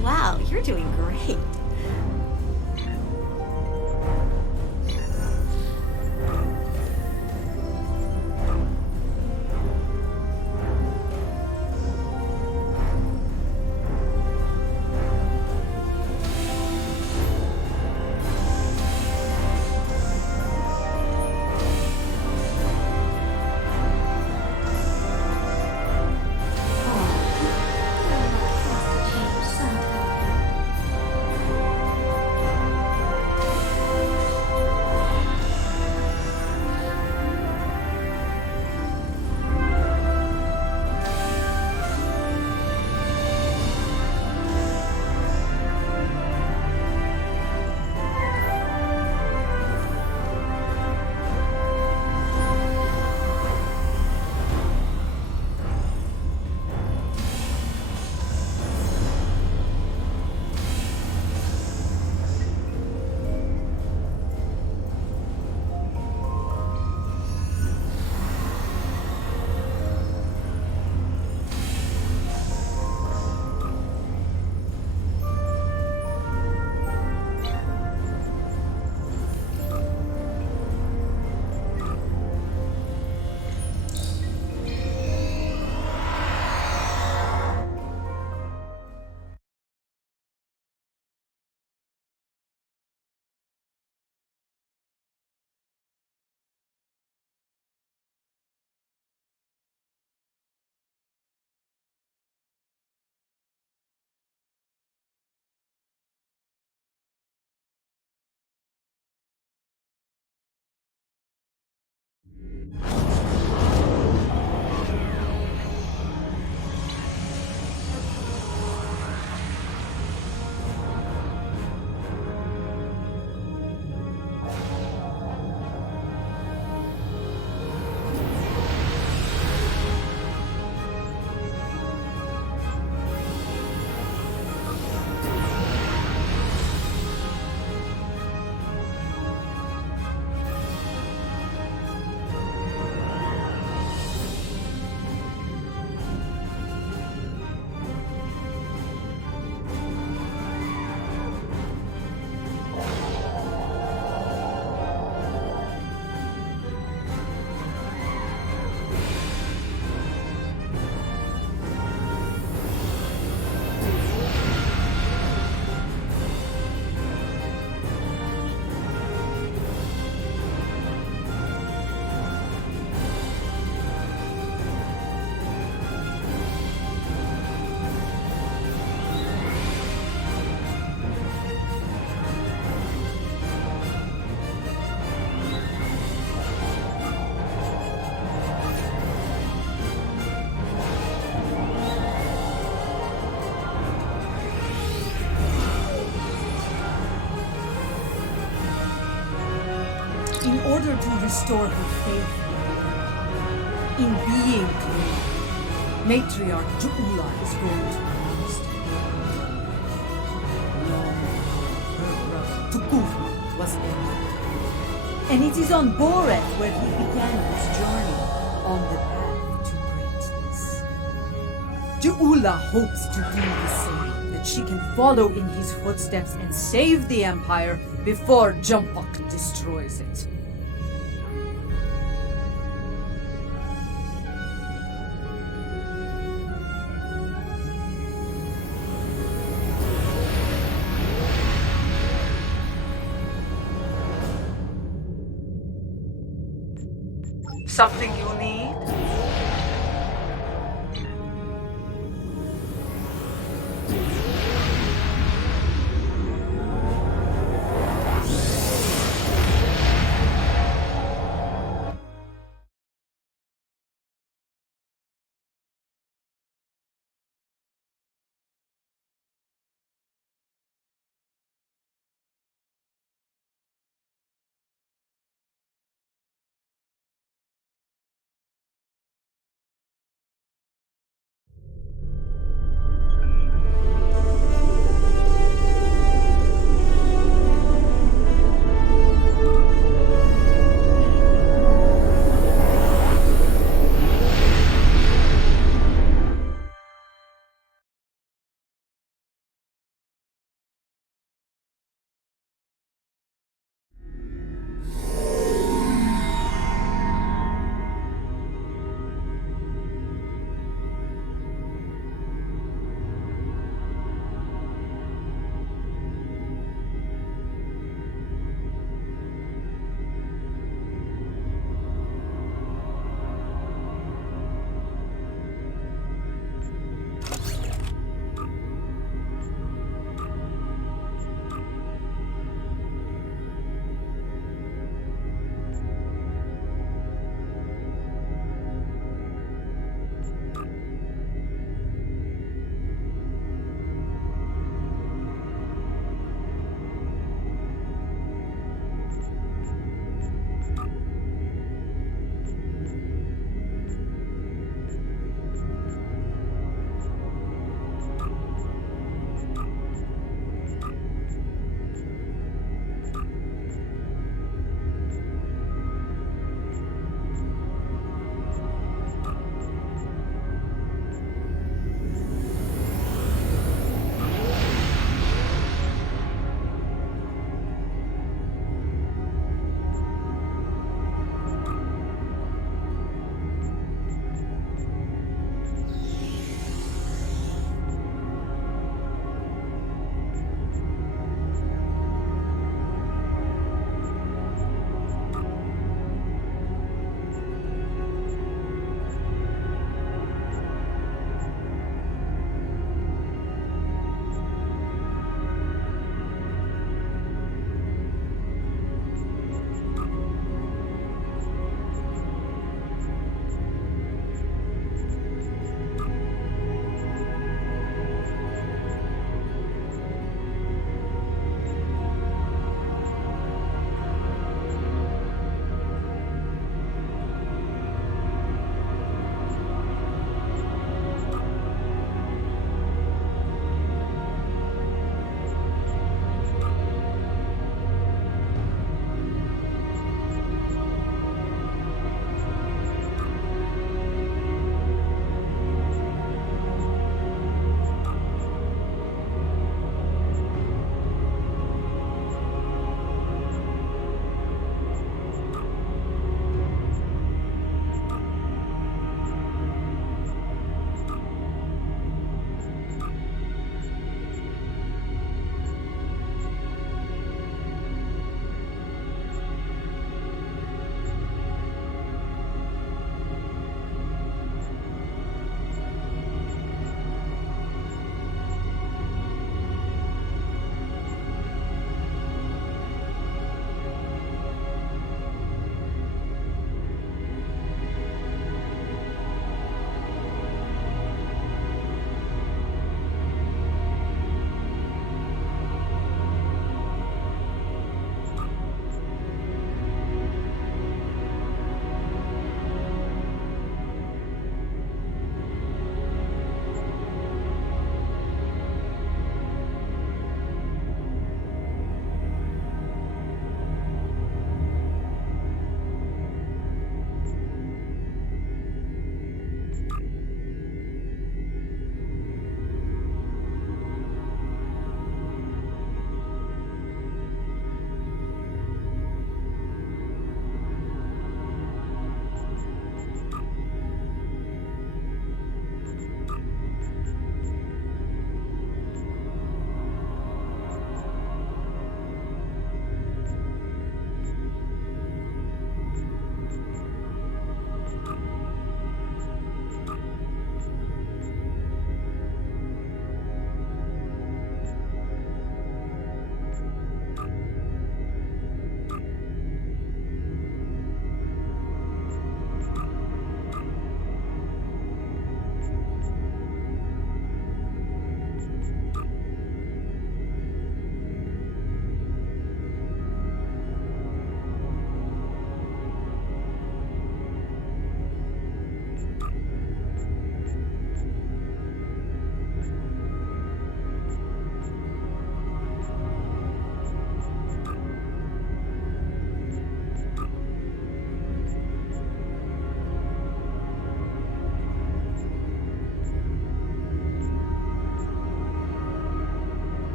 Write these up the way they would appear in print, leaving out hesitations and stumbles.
Wow, you're doing great. In order to restore her faith in being clean, Matriarch Ju'ula is going to fast. Long ago, her brother Tukufma was ill, and it is on Boreth where he began his journey on the path to greatness. Ju'ula hopes to do the same, that she can follow in his footsteps and save the Empire before Jumpok destroys it. Something you need?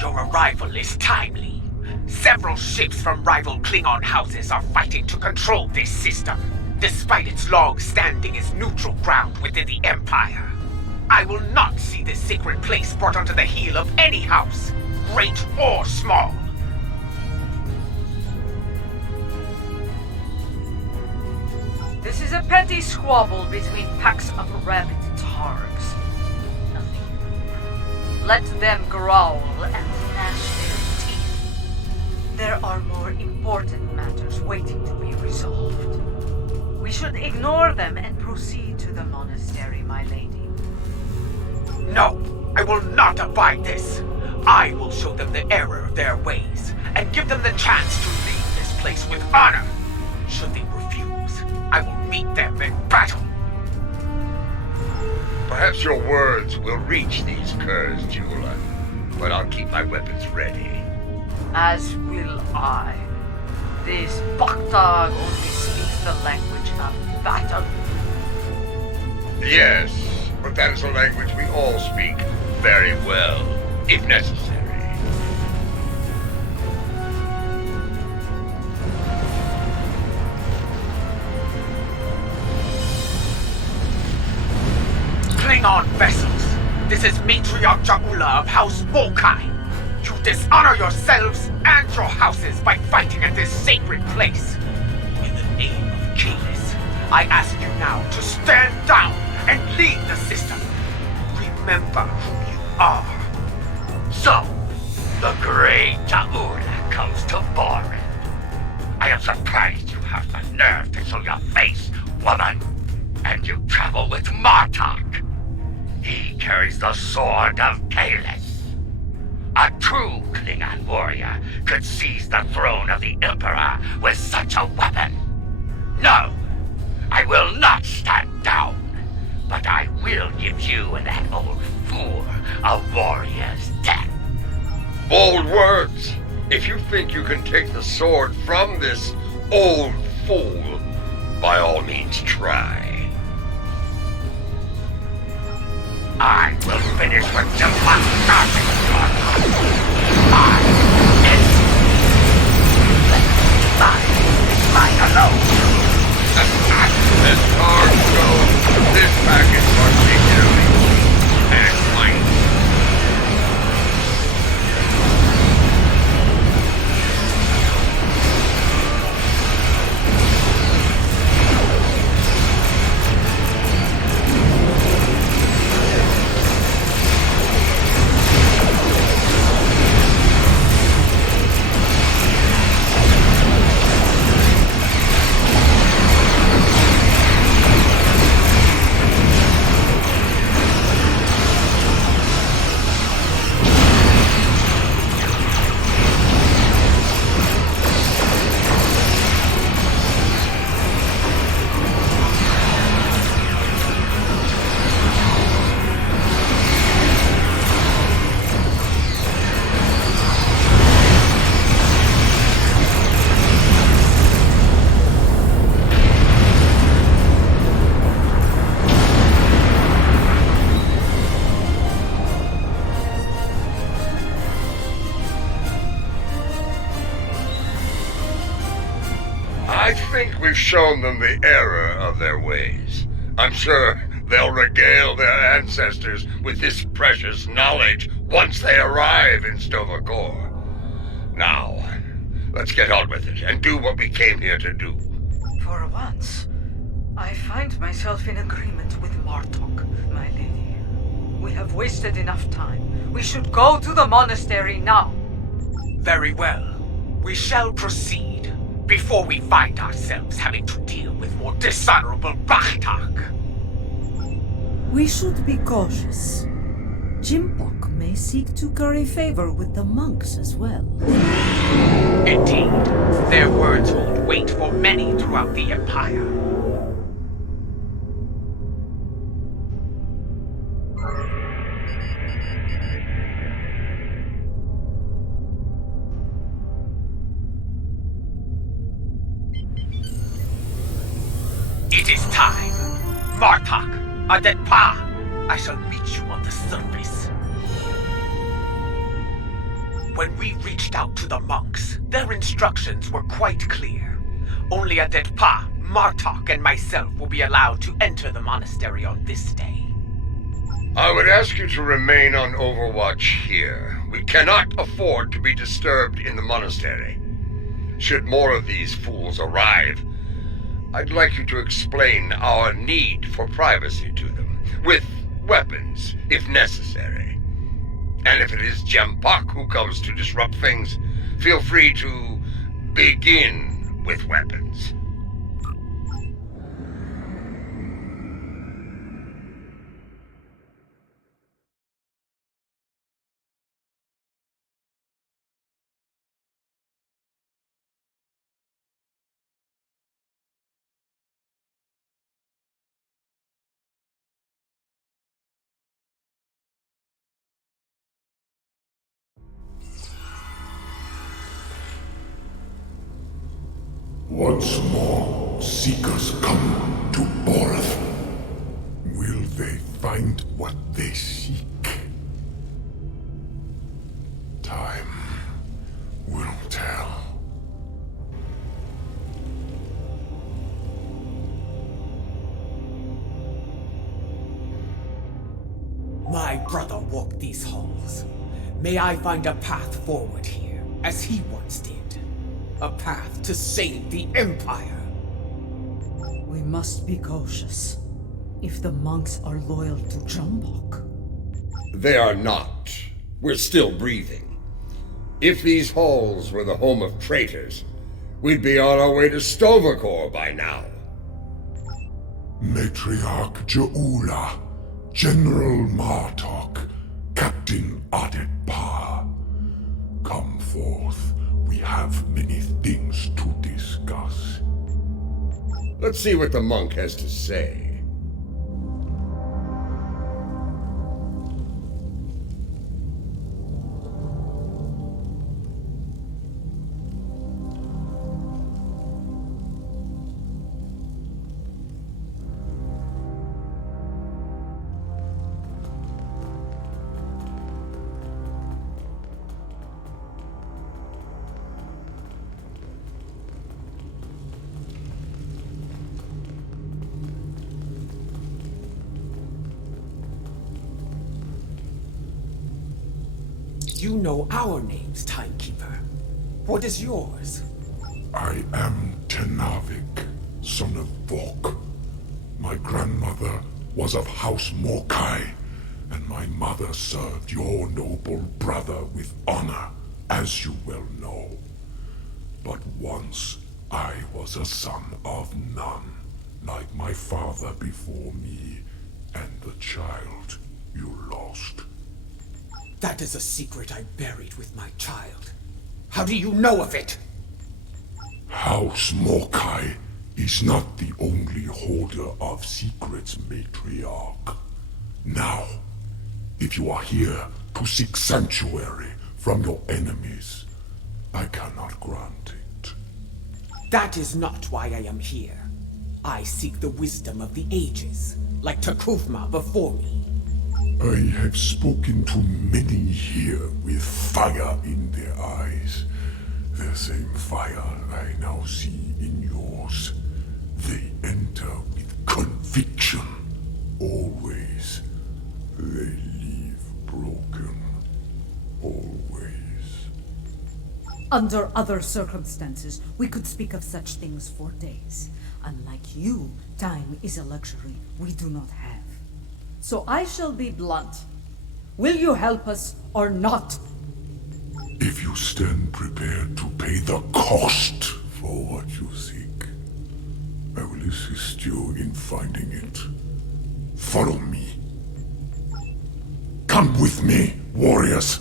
Your arrival is timely. Several ships from rival Klingon houses are fighting to control this system, despite its long standing as neutral ground within the Empire. I will not see this sacred place brought under the heel of any house, great or small. This is a petty squabble between packs of rabid targs. Nothing more. Let them growl and gnash their teeth. There are more important matters waiting to be resolved. We should ignore them and proceed to the monastery, my lady. No, I will not abide this. I will show them the error of their ways, and give them the chance to leave this place with honor. Should they refuse, I will meet them in battle. Perhaps your words will reach these curs, Jula, but I'll keep my weapons ready. As will I. This Baktag only speaks the language of battle. Yes, but that is a language we all speak very well, if necessary. Klingon vessels, this is Matriarch Jaula of House Volkai. You dishonor yourselves and your houses by fighting at this sacred place. In the name of Kalis, I ask you now to stand down and leave the system. Remember who you are. So, the great Jaula comes to Boren. I am surprised you have the nerve to show your face, woman. And you travel with Martok. He carries the sword of Kalis. A true Klingon warrior could seize the throne of the Emperor with such a weapon. No, I will not stand down, but I will give you and that old fool a warrior's death. Bold words. If you think you can take the sword from this old fool, by all means try. I will finish with democratic mine alone. As cards go, this pack is particularly and mine. I think we've shown them the error of their ways. I'm sure they'll regale their ancestors with this precious knowledge once they arrive in Stovagor. Now, let's get on with it and do what we came here to do. For once, I find myself in agreement with Martok, my lady. We have wasted enough time. We should go to the monastery now. Very well. We shall proceed before we find ourselves having to deal with more dishonorable Bakhtak. We should be cautious. Jimpok may seek to curry favor with the monks as well. Indeed, their words hold weight for many throughout the Empire. It is time. Martok, Adetpa, I shall meet you on the surface. When we reached out to the monks, their instructions were quite clear. Only Adetpa, Martok, and myself will be allowed to enter the monastery on this day. I would ask you to remain on overwatch here. We cannot afford to be disturbed in the monastery. Should more of these fools arrive, I'd like you to explain our need for privacy to them, with weapons, if necessary. And if it is Jempak who comes to disrupt things, feel free to begin with weapons. Once more, seekers come to Boreth. Will they find what they seek? Time will tell. My brother walked these halls. May I find a path forward here, as he once did. A path to save the Empire. We must be cautious. If the monks are loyal to Jambok. They are not. We're still breathing. If these halls were the home of traitors, we'd be on our way to Sto-vo-kor by now. Matriarch Jaula, General Martok, Captain Adetpa. Come forth. We have many things to discuss. Let's see what the monk has to say. You know our names, Timekeeper. What is yours? I am Tenavik, son of Vok. My grandmother was of House Morkai, and my mother served your noble brother with honor, as you well know. But once I was a son of none, like my father before me, and the child you lost. That is a secret I buried with my child. How do you know of it? House Morkai is not the only holder of secrets, Matriarch. Now, if you are here to seek sanctuary from your enemies, I cannot grant it. That is not why I am here. I seek the wisdom of the ages, like Takufma before me. I have spoken to many here with fire in their eyes. The same fire I now see in yours. They enter with conviction. Always. They leave broken. Always. Under other circumstances, we could speak of such things for days. Unlike you, time is a luxury we do not have. So I shall be blunt. Will you help us or not? If you stand prepared to pay the cost for what you seek, I will assist you in finding it. Follow me. Come with me, warriors.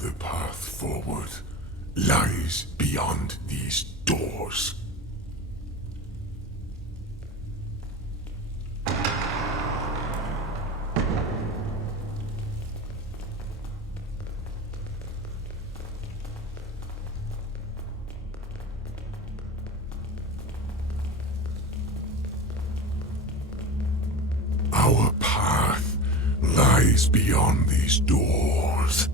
The path forward lies beyond these doors. is beyond these doors.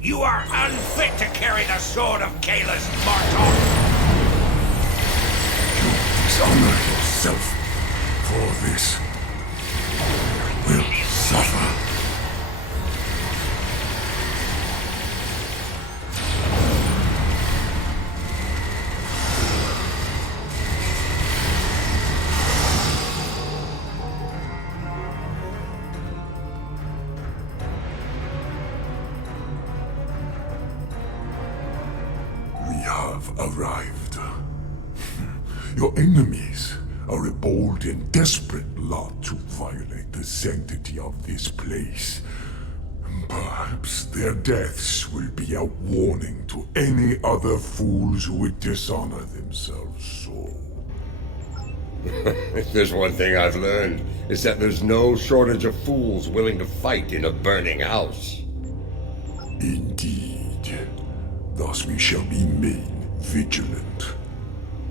You are unfit to carry the sword of Kalis, mortal! You dishonor yourself. For this will suffer. Arrived. Your enemies are a bold and desperate lot to violate the sanctity of this place. Perhaps their deaths will be a warning to any other fools who would dishonor themselves so. If there's one thing I've learned, it's that there's no shortage of fools willing to fight in a burning house. Indeed. Thus we shall remain vigilant.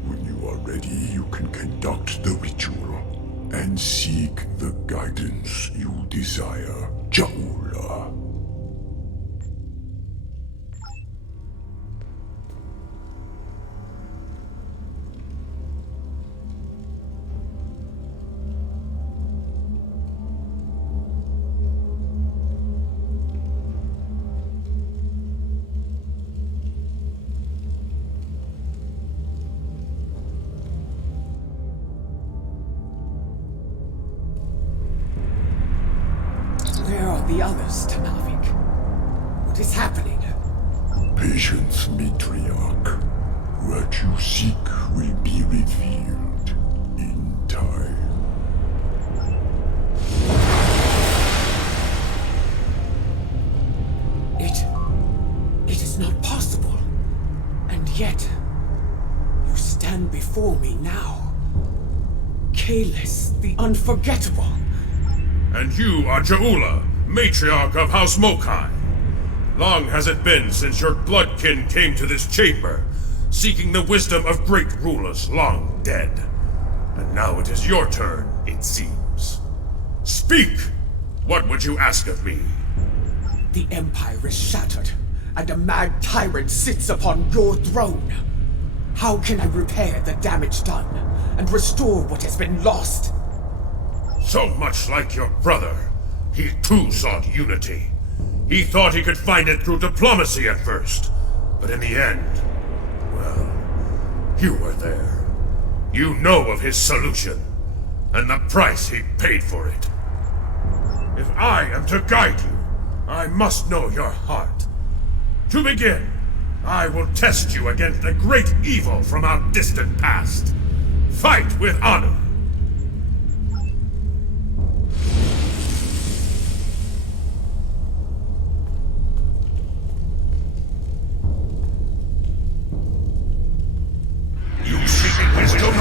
When you are ready, you can conduct the ritual and seek the guidance you desire, Jaula. Where are the others, Tanavik? What is happening? Patience, Matriarch. What you seek will be revealed in time. It is not possible. And yet, you stand before me now. Kalis, the Unforgettable. And you are Jaula, matriarch of House Mokai. Long has it been since your bloodkin came to this chamber, seeking the wisdom of great rulers long dead. And now it is your turn, it seems. Speak! What would you ask of me? The Empire is shattered, and a mad tyrant sits upon your throne. How can I repair the damage done, and restore what has been lost? So much like your brother, he too sought unity. He thought he could find it through diplomacy at first, but in the end, well, you were there. You know of his solution, and the price he paid for it. If I am to guide you, I must know your heart. To begin, I will test you against the great evil from our distant past. Fight with honor. You seek wisdom?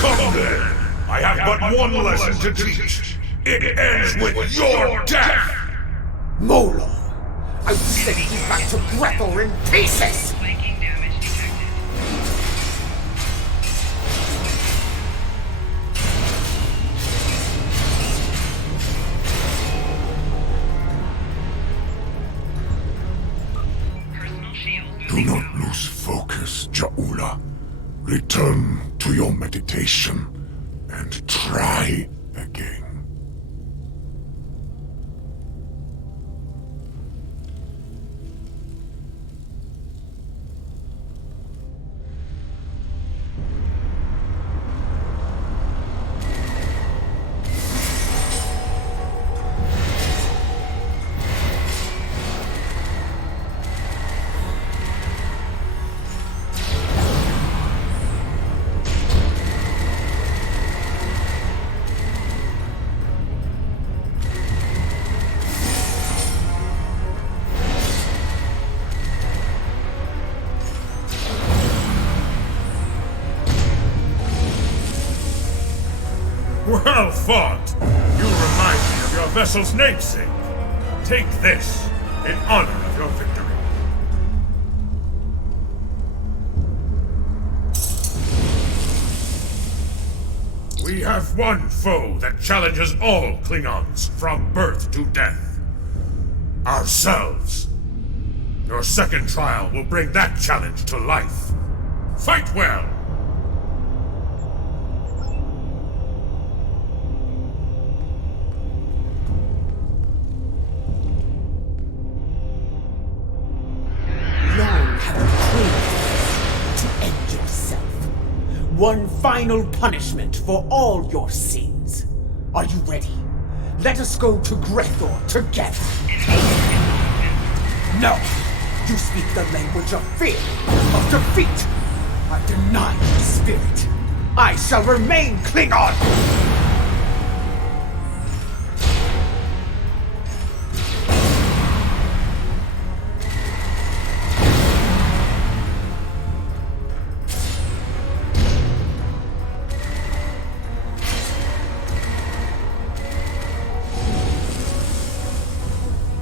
Come then! I have but one lesson to teach. It ends with your death! Molo! I will send you back to Gretel in pieces! Viking damage detected. Personal shield Do boosting not power. lose focus, Jaula. Return to your meditation and try again. Well fought! You remind me of your vessel's namesake. Take this in honor of your victory. We have one foe that challenges all Klingons from birth to death. Ourselves. Your second trial will bring that challenge to life. Fight well! Long have you prayed to end yourself. One final punishment for all your sins. Are you ready? Let us go to Grethor together. No! You speak the language of fear, of defeat. I deny your spirit. I shall remain Klingon!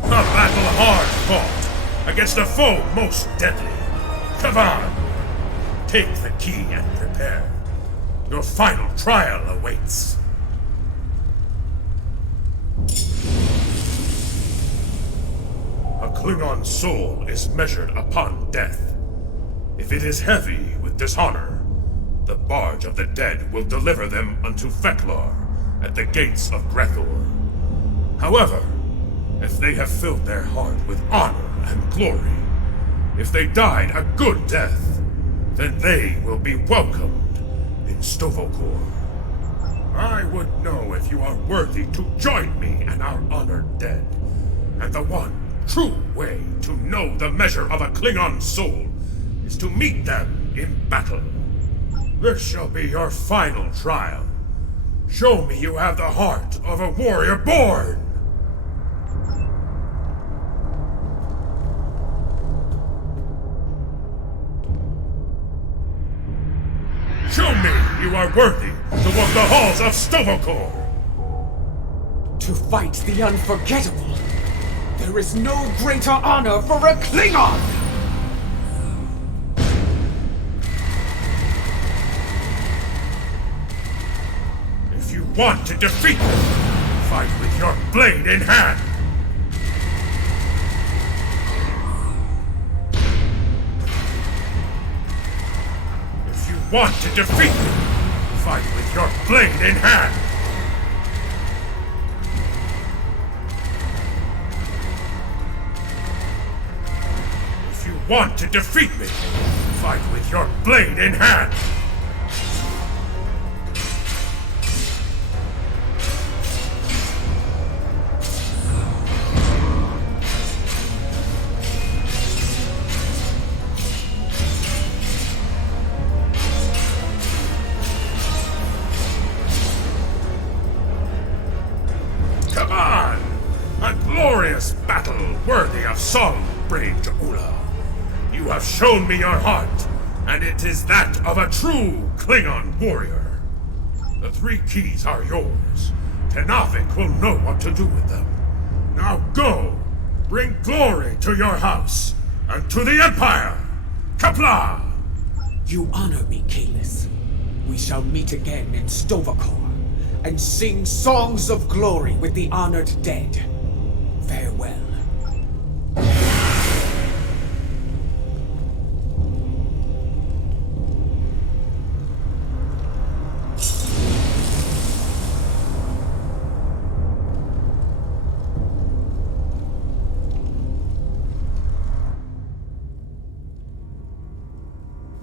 A battle hard fought against a foe most deadly. Kavan, take the key and prepare. Your final trial awaits. A Klingon soul is measured upon death. If it is heavy with dishonor, the barge of the dead will deliver them unto Feklar at the gates of Grethor. However, if they have filled their heart with honor and glory, if they died a good death, then they will be welcomed in Stovokor. I would know if you are worthy to join me and our honored dead. And the one true way to know the measure of a Klingon soul is to meet them in battle. This shall be your final trial. Show me you have the heart of a warrior born! Show me you are worthy to walk the halls of Stovokor! To fight the unforgettable, there is no greater honor for a Klingon! If you want to defeat them, fight with your blade in hand! If you want to defeat them, fight with your blade in hand! If you want to defeat me, fight with your blade in hand! Come on! A glorious battle worthy of song, brave Ja'ula. You have shown me your heart, and it is that of a true Klingon warrior. The 3 keys are yours. Tenavik will know what to do with them. Now go! Bring glory to your house, and to the Empire! Kapla! You honor me, Kahless. We shall meet again in Stovokor, and sing songs of glory with the honored dead. Farewell.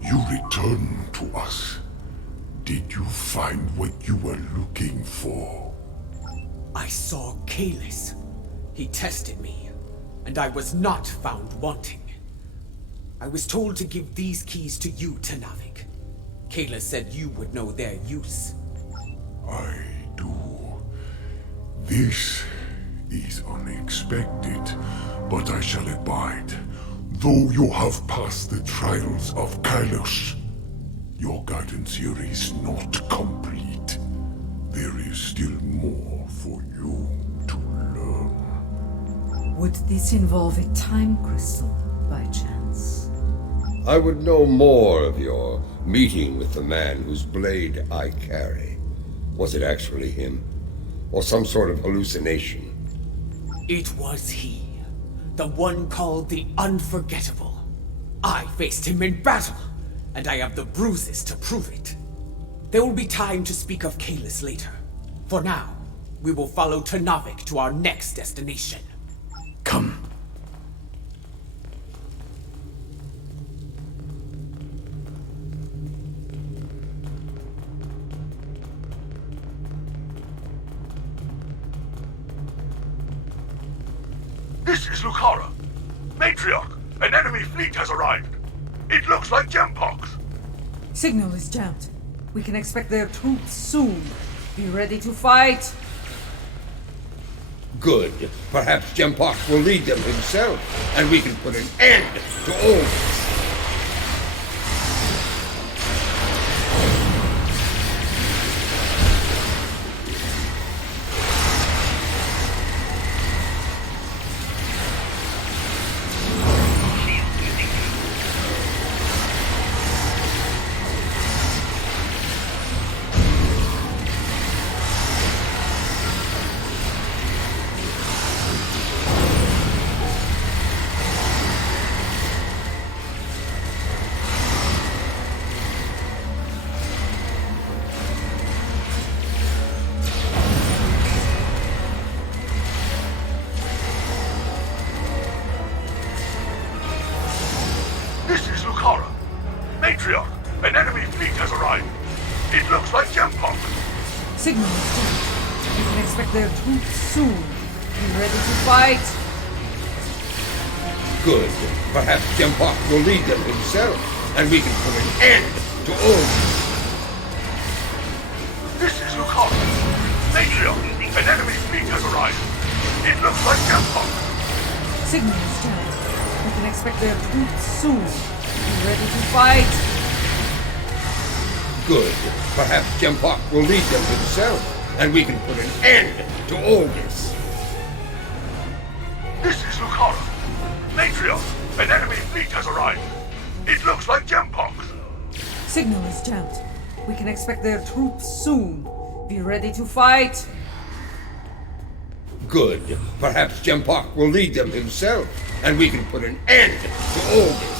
You returned to us. Did you find what you were looking for? I saw Kahless. He tested me, and I was not found wanting. I was told to give these keys to you, Tenavik. Kahless said you would know their use. I do. This is unexpected, but I shall abide. Though you have passed the trials of Kahless, your guidance here is not complete. There is still more for you to learn. Would this involve a time crystal, by chance? I would know more of your meeting with the man whose blade I carry. Was it actually him? Or some sort of hallucination? It was he. The one called the Unforgettable. I faced him in battle, and I have the bruises to prove it. There will be time to speak of Kalis later. For now, we will follow Tanavic to our next destination. Come. This is Lucara. Matriarch, an enemy fleet has arrived. It looks like Gempox. Signal is jammed. We can expect their troops soon. Be ready to fight. Good. Perhaps Gempox will lead them himself, and we can put an end to all this. This is Lucara. Matriarch, an enemy fleet has arrived. It looks like Gempox. Signal is jammed. We can expect their troops soon. Be ready to fight. Good. Perhaps Gempox will lead them himself, and we can put an end to all this. This is Lucara. Matriarch, an enemy fleet has arrived. It looks like Gempox. Signal is jammed. We can expect their troops soon. Be ready to fight. Good. Perhaps Gempox will lead them himself, and we can put an end to all this. This is Lucara. Matriarch, an enemy fleet has arrived. It looks like Gempox. Signal is jammed. We can expect their troops soon. Be ready to fight. Good. Perhaps Gempox will lead them himself, and we can put an end to all this.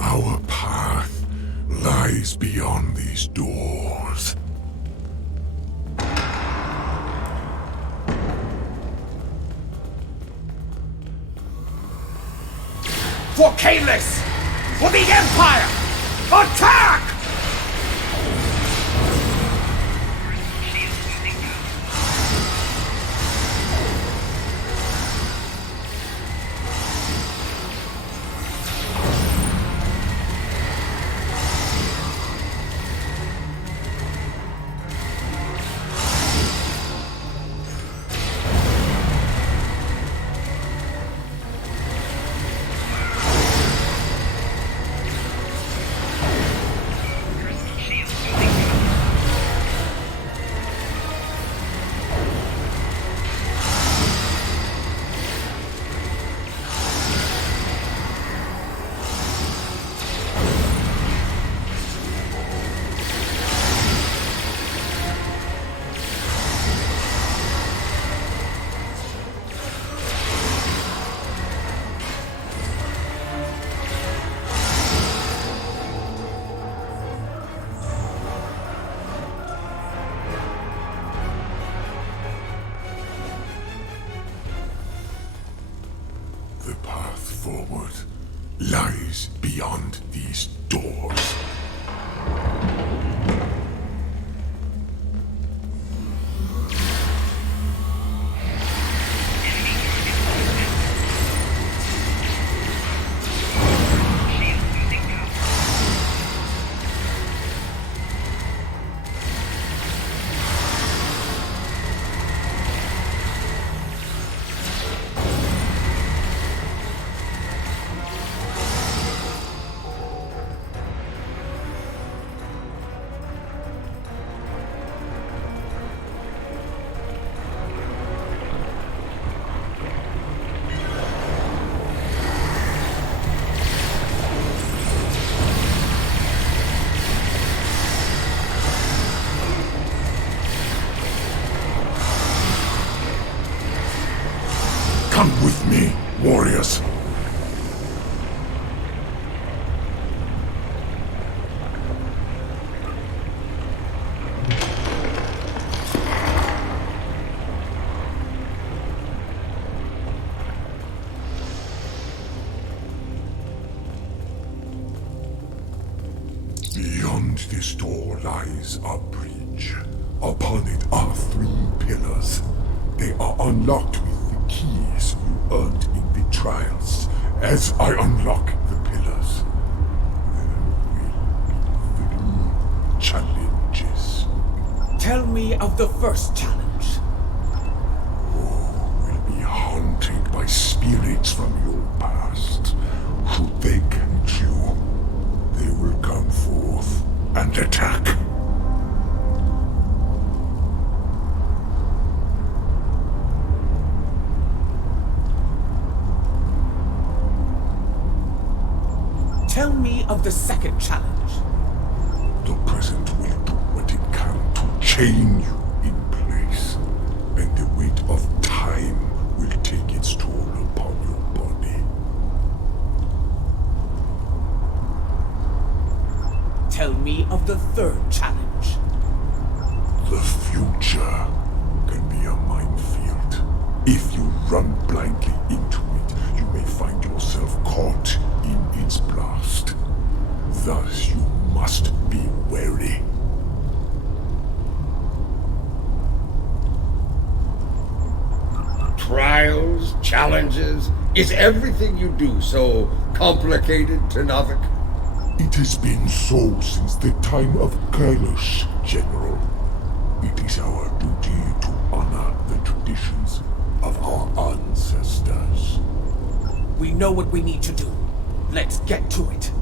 Our path lies beyond these doors. For Kalis! For the Empire! Attack! The path forward lies beyond these doors. Come with me, warriors. Beyond this door lies a bridge. Upon it are 3 pillars. They are unlocked with the keys you earned in the trials. As I unlock the pillars, there will be 3 challenges. Tell me of the first challenge. You will be haunted by spirits from your past. Should they catch you, they will come forth and attack. Tell me of the second challenge. The present will do what it can to chain you in place, and the weight of time will take its toll upon your body. Tell me of the third challenge. The future can be a minefield. If you run blindly into it, you may find yourself caught in its blast. Thus, you must be wary. Trials, challenges, is everything you do so complicated, Tenavik? It has been so since the time of Kailash, General. It is our duty to honor the traditions of our ancestors. We know what we need to do. Let's get to it.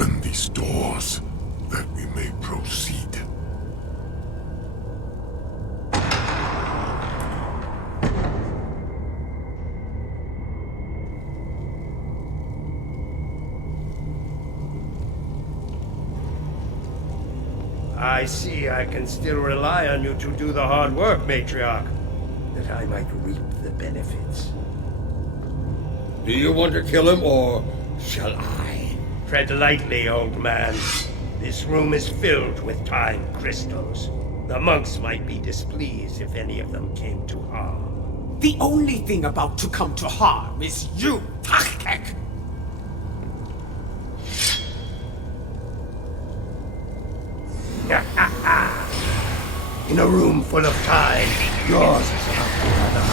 Open these doors, that we may proceed. I see I can still rely on you to do the hard work, Matriarch, that I might reap the benefits. Do you want to kill him, or shall I? Tread lightly, old man. This room is filled with time crystals. The monks might be displeased if any of them came to harm. The only thing about to come to harm is you, Tachkek! In a room full of time, yours is not another.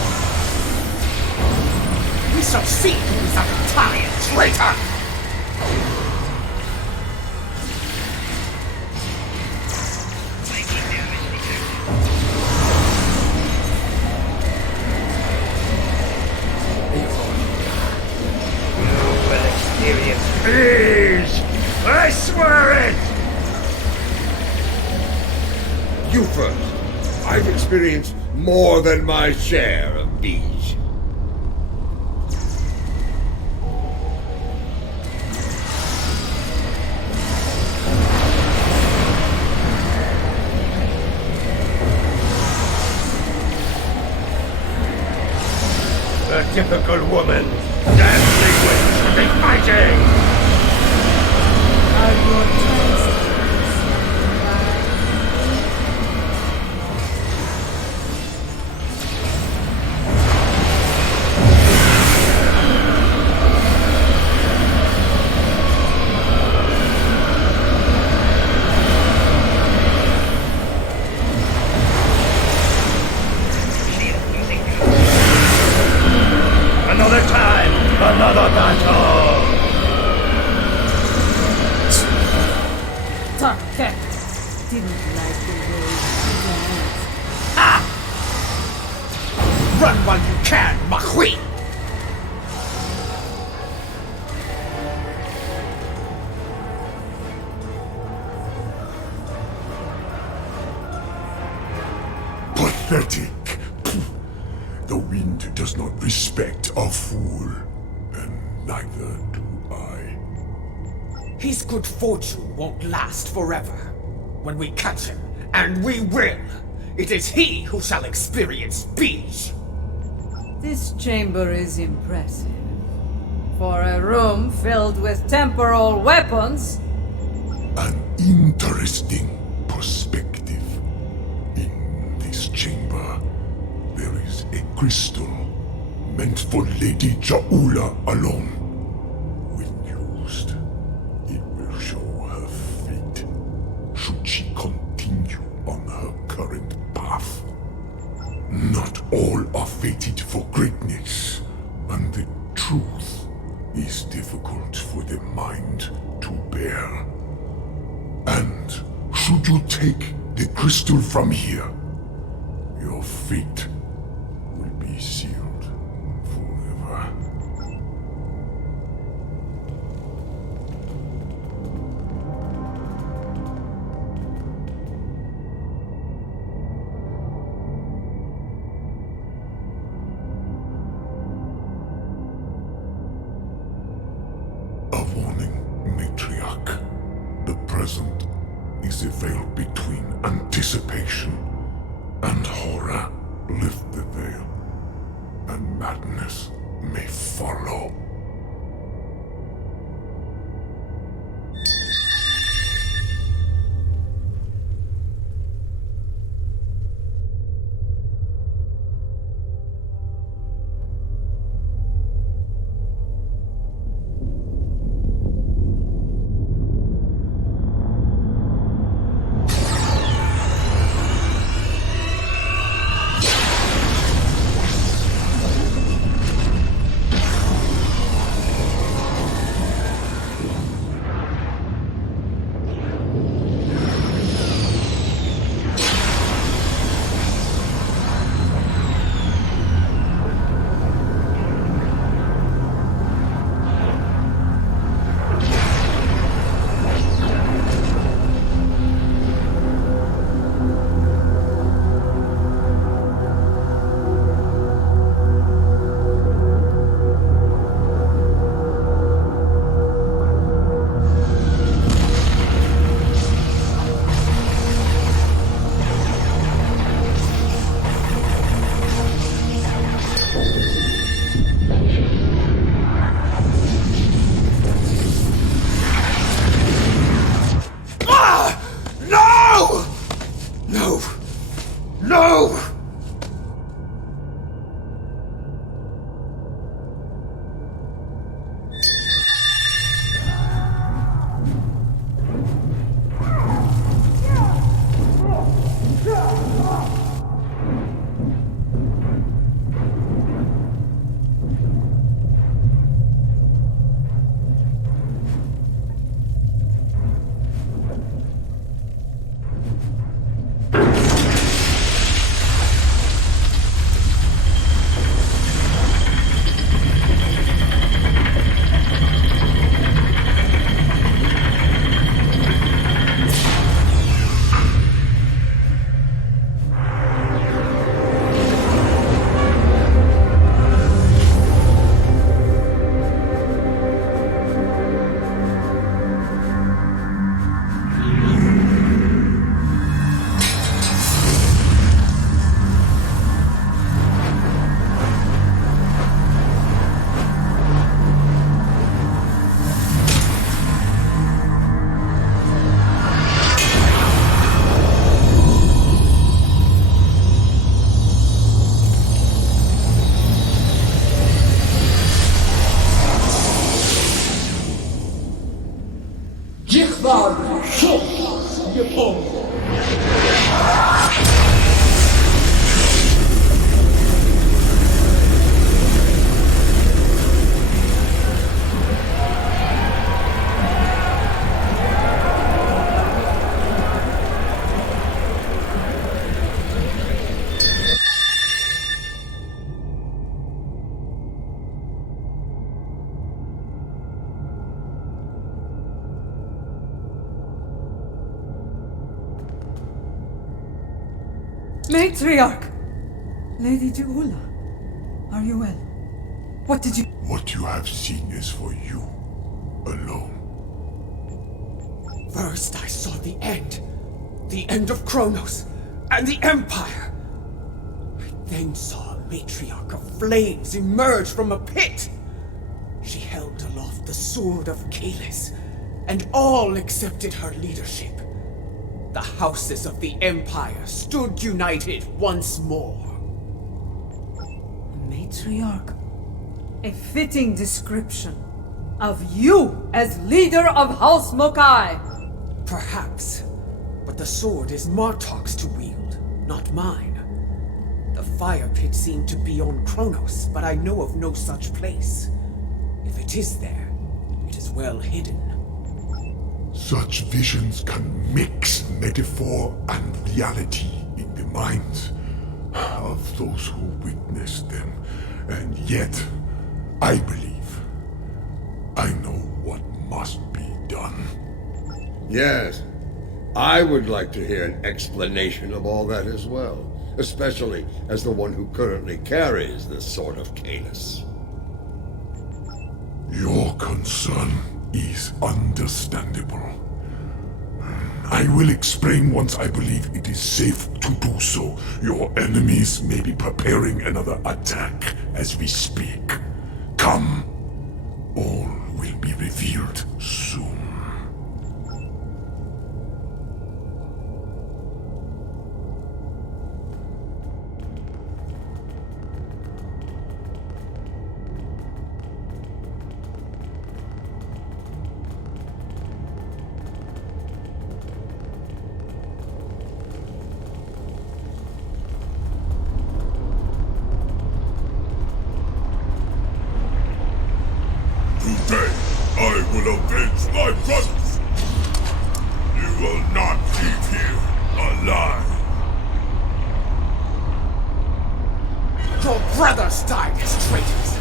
We shall see who is our time, traitor! Psychic damage detected. You will experience peace! I swear it! You first. I've experienced more than my share of these. A typical woman. Dancing with the fighting! Are your transcripts Shield losing power. Another time, another battle! Tarkek didn't like the way you Run while you can, Makhui! Pathetic. The wind does not respect a fool, and neither do I. His good fortune won't last forever. When we catch him, and we will, it is he who shall experience peace. This chamber is impressive. For a room filled with temporal weapons, An interesting perspective. In this chamber, there is a crystal meant for Lady Jaula alone. When used, it will show her fate, should she continue on her current path. Not all are fated for greatness, and the truth is difficult for the mind to bear. And should you take the crystal from here, your fate will be sealed forever. A warning, Matriarch. The present is a veil between anticipation and horror. Lift the veil, and madness may follow. Star Show Yapon. Matriarch! Lady Duula, are you well? What did you... What you have seen is for you alone. First I saw the end of Kronos, and the Empire. I then saw a matriarch of flames emerge from a pit. She held aloft the sword of Kalis, and all accepted her leadership. The houses of the Empire stood united once more. Matriarch? A fitting description of you as leader of House Mokai. Perhaps, but the sword is Martok's to wield, not mine. The fire pit seemed to be on Kronos, but I know of no such place. If it is there, it is well hidden. Such visions can mix metaphor and reality in the minds of those who witness them. And yet, I believe I know what must be done. Yes, I would like to hear an explanation of all that as well, especially as the one who currently carries this sword of Kalis. Your concern is understandable. I will explain once I believe it is safe to do so. Your enemies may be preparing another attack as we speak. Come. All will be revealed soon. Today, I will avenge my brothers. You will not leave here alive. Your brothers died as traitors,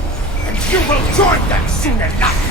and you will join them soon enough!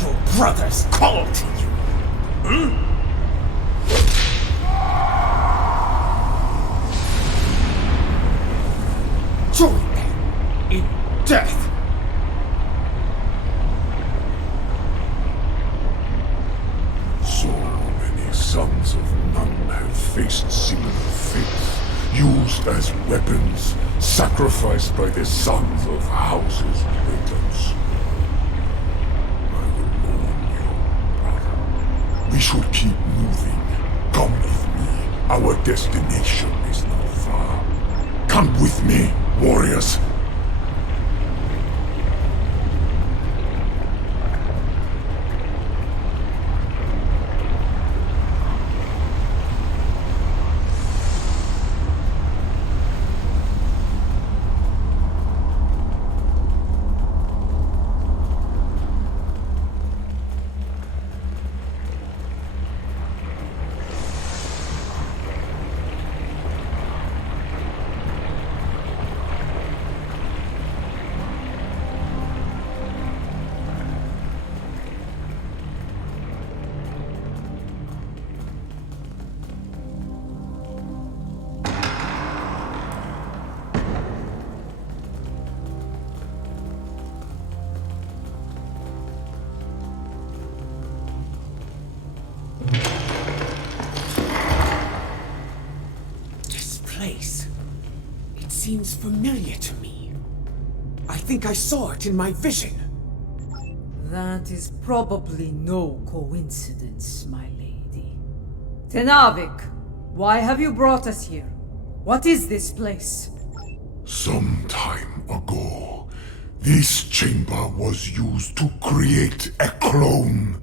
Your brothers call to you. Join them in death. So many sons of none have faced similar fates, used as weapons, sacrificed by the sons of houses Latents. I will warn you, brother. We should keep moving. Come with me. Our destination is not far. Come with me, warriors. seems familiar to me. I think I saw it in my vision. That is probably no coincidence, my lady. Tenavik, why have you brought us here? What is this place? Some time ago, this chamber was used to create a clone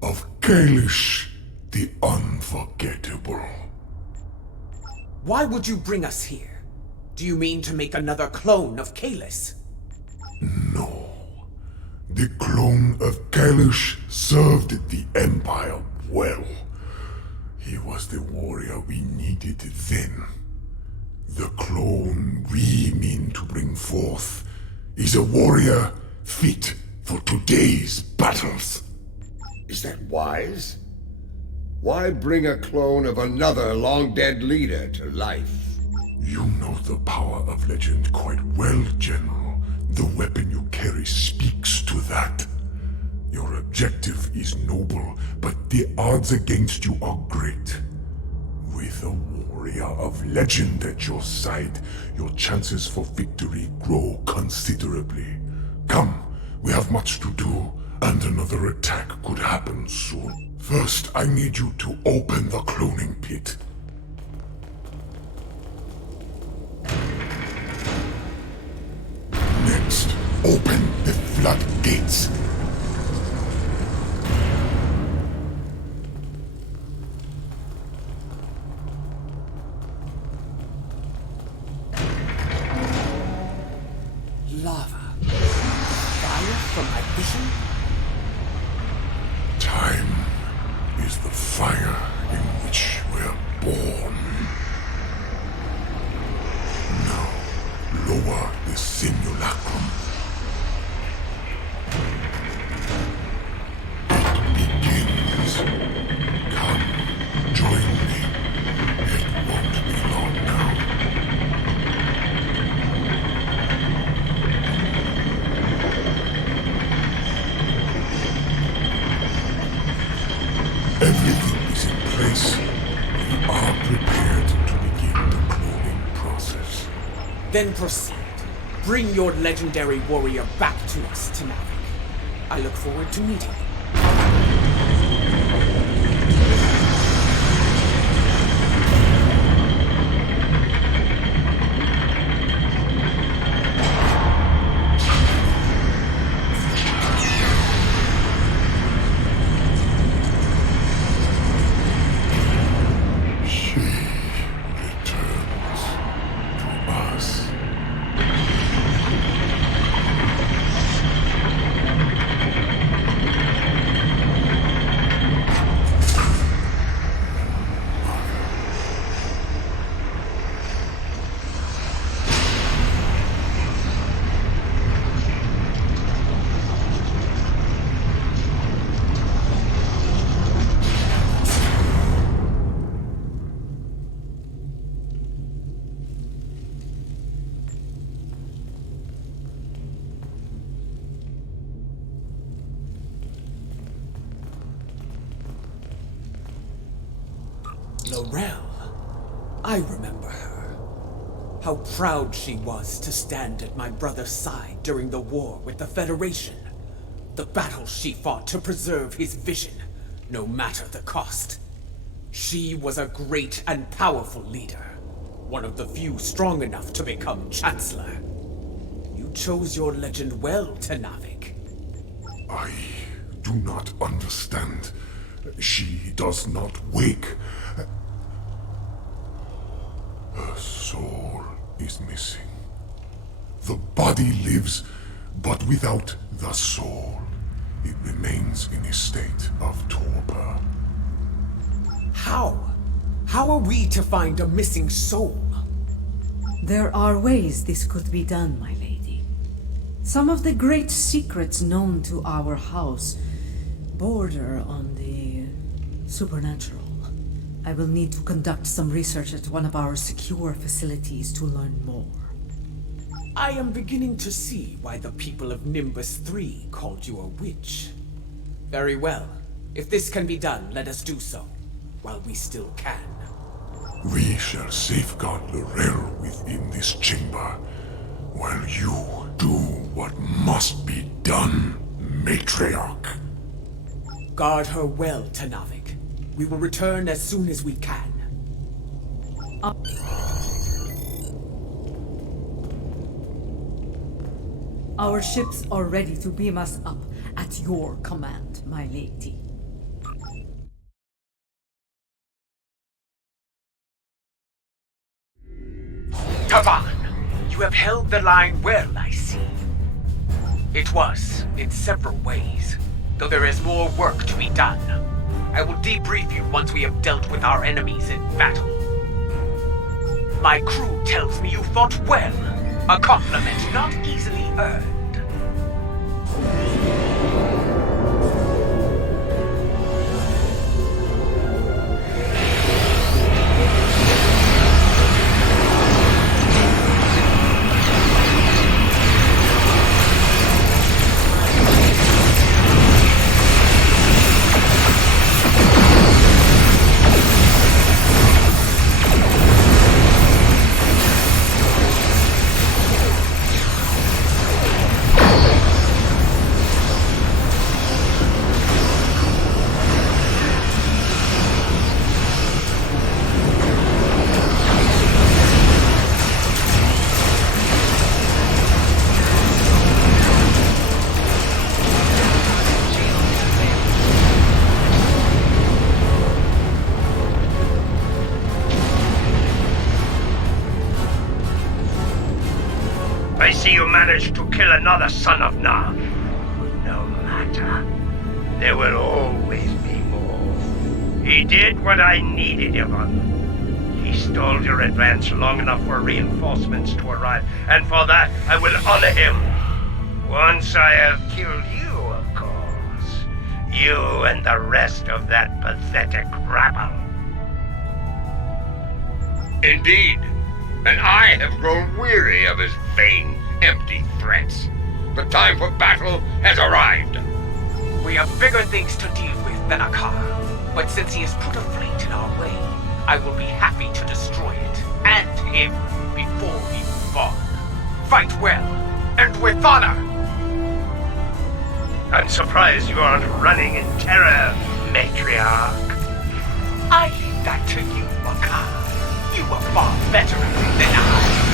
of Kalish the Unforgettable. Why would you bring us here? Do you mean to make another clone of Kalis? No. The clone of Kalish served the Empire well. He was the warrior we needed then. The clone we mean to bring forth is a warrior fit for today's battles. Is that wise? Why bring a clone of another long-dead leader to life? You know the power of legend quite well, General. The weapon you carry speaks to that. Your objective is noble, but the odds against you are great. With a warrior of legend at your side, your chances for victory grow considerably. Come, we have much to do, and another attack could happen soon. First, I need you to open the cloning pit. Next, open the floodgates. Lava. Fire from my vision? Time is the fire in which we're born. Now, lower the simulacrum. It begins. Come, join me. It won't be long now. Everything is in place. We are prepared to begin the cloning process. Then proceed. Bring your legendary warrior back to us, Tenavik. I look forward to meeting you. She returns to us. Laurel. I remember her. How proud she was to stand at my brother's side during the war with the Federation. The battles she fought to preserve his vision, no matter the cost. She was a great and powerful leader. One of the few strong enough to become Chancellor. You chose your legend well, Tenavik. I do not understand. She does not wake. Her soul is missing. The body lives, but without the soul, it remains in a state of torpor. How? How are we to find a missing soul? There are ways this could be done, my lady. Some of the great secrets known to our house border on the supernatural. I will need to conduct some research at one of our secure facilities to learn more. I am beginning to see why the people of Nimbus 3 called you a witch. Very well. If this can be done, let us do so, while we still can. We shall safeguard Laurel within this chamber. done, matriarch. Guard her well, Tenavik. We will return as soon as we can. Our ships are ready to beam us up at your command, my lady. Kavan, you have held the line well, I see. It was, in several ways, though there is more work to be done. I will debrief you once we have dealt with our enemies in battle. My crew tells me you fought well, a compliment not easily earned. I see you managed to kill another son of Nog. No matter. There will always be more. He did what I needed of him. He stalled your advance long enough for reinforcements to arrive, and for that I will honor him. Once I have killed you, of course. You and the rest of that pathetic rabble. Indeed. And I have grown weary of his vain, empty threats. The time for battle has arrived. We have bigger things to deal with than Akar. But since he has put a fleet in our way, I will be happy to destroy it, and him, before we move on. Fight well, and with honor! I'm surprised you aren't running in terror, matriarch. I leave that to you, Akar. You are far better at it than I.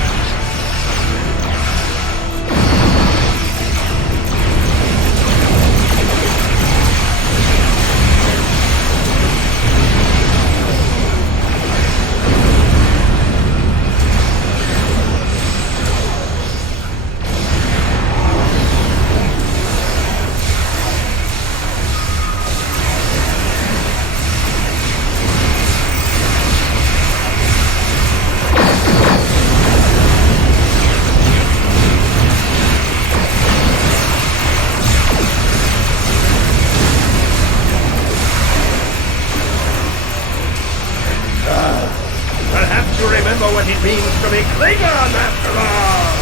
Perhaps you remember what it means to be Klingon after all!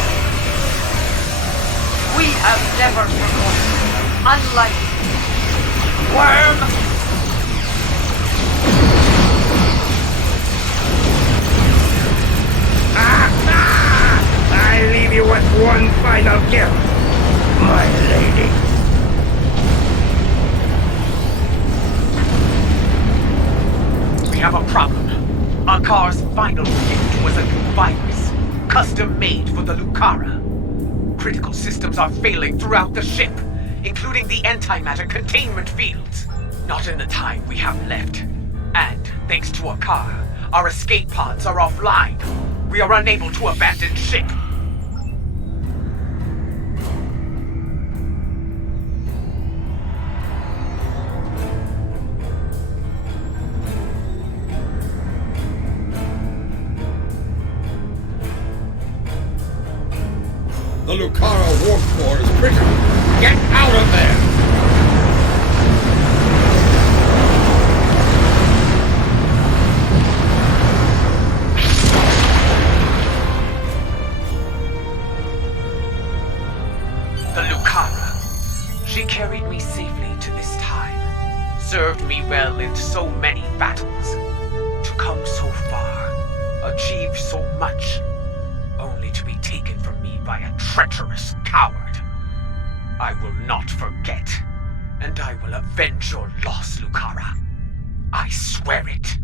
We have never forgotten. Unlike Worm! I leave you with one final gift, my lady. We have a problem. Akar's final gift was a new virus, custom-made for the Lucara. Critical systems are failing throughout the ship, including the antimatter containment fields. Not in the time we have left. And, thanks to Akar, our escape pods are offline. We are unable to abandon ship. The Lucara warp core is critical. Get out of there! The Lucara. She carried me safely to this time. Served me well in so many battles. To come so far. Achieve so much. Only to be taken from me by a treacherous coward. I will not forget. And I will avenge your loss, Lucara. I swear it.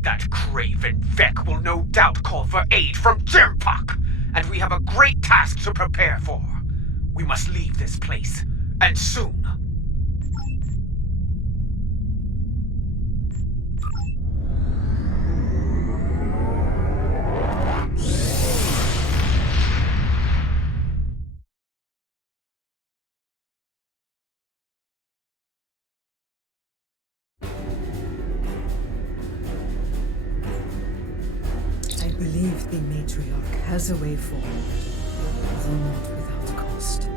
That craven Vec will no doubt call for aid from Jimpuck, and we have a great task to prepare for. We must leave this place, and soon. I believe the matriarch has a way forward, though not without cost.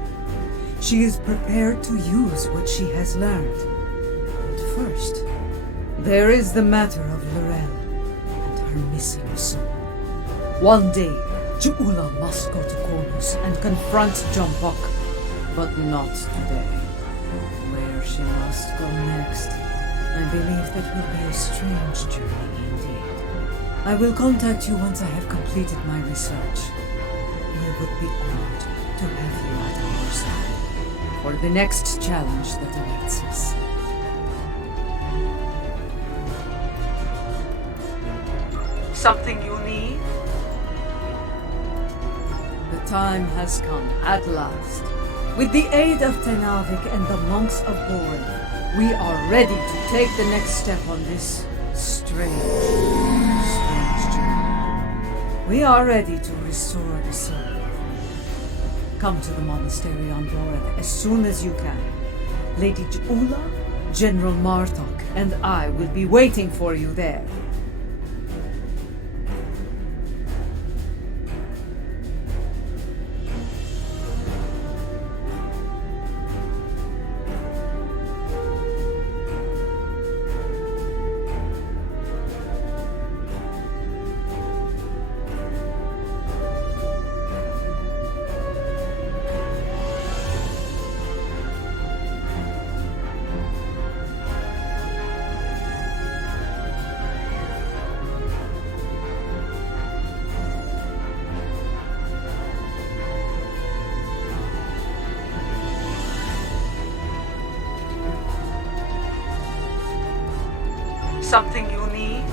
She is prepared to use what she has learned. But first, there is the matter of Lorelle and her missing soul. One day, Ju'ula must go to Cornus and confront Jumpuck, but not today. Where she must go next, I believe that will be a strange journey indeed. I will contact you once I have completed my research. We would be honored to have you at our side for the next challenge that awaits us. Something you need? The time has come at last. With the aid of Tenavik and the monks of Boren, we are ready to take the next step on this strange journey. We are ready to restore the soul. Come to the monastery on Boreth as soon as you can. Lady Ju'ula, General Martok, and I will be waiting for you there. Something you need?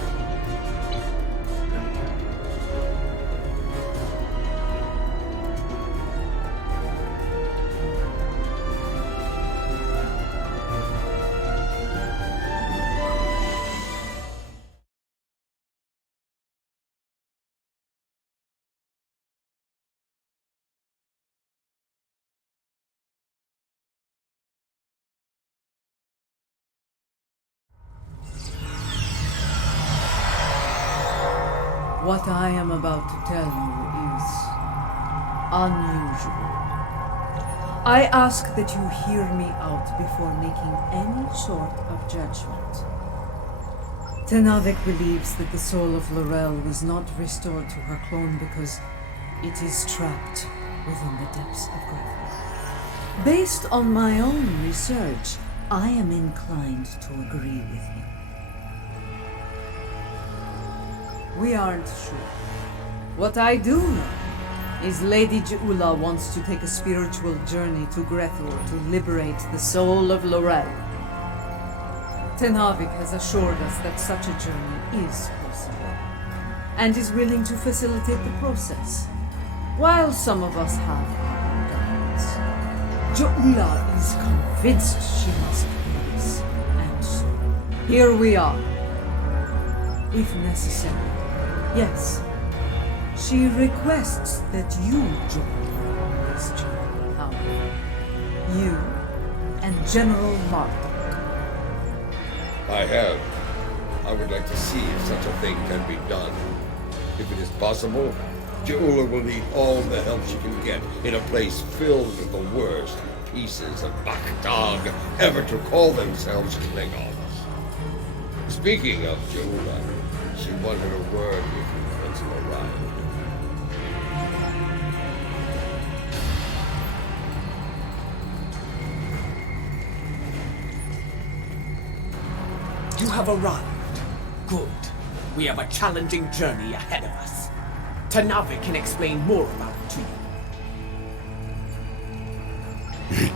What I am about to tell you is unusual. I ask that you hear me out before making any sort of judgment. Tenavik believes that the soul of Lorelle was not restored to her clone because it is trapped within the depths of gravity. Based on my own research, I am inclined to agree with him. We aren't sure. What I do know is Lady Ju'ula wants to take a spiritual journey to Grethor to liberate the soul of Lorelle. Tenavik has assured us that such a journey is possible, and is willing to facilitate the process, while some of us have our doubts. Ju'ula is convinced she must do this, and so here we are. If necessary, yes, she requests that you join her on this journey, however. You and General Martok. I would like to see if such a thing can be done. If it is possible, Ju'ula will need all the help she can get in a place filled with the worst pieces of Bakdog ever to call themselves Klingons. Speaking of Ju'ula, she wanted a word with you once you arrived. You have arrived. Good. We have a challenging journey ahead of us. Tenavik can explain more about it to you.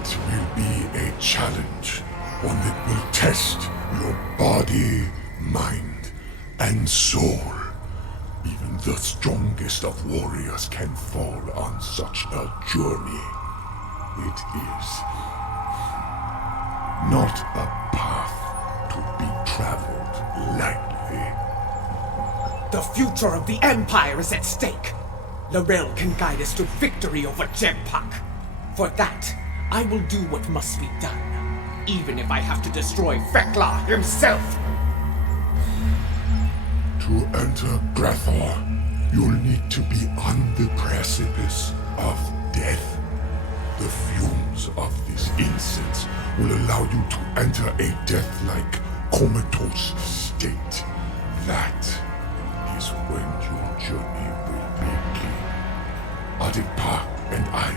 It will be a challenge, one that will test your body, mind, and soul. Even the strongest of warriors can fall on such a journey. It is not a path to be traveled lightly. The future of the Empire is at stake. L'Rell can guide us to victory over Jempak. For that, I will do what must be done, even if I have to destroy Fekla himself. To enter Grethor, you'll need to be on the precipice of death. The fumes of this incense will allow you to enter a death-like comatose state. That is when your journey will begin. Adikpa and I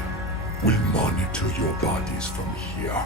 will monitor your bodies from here.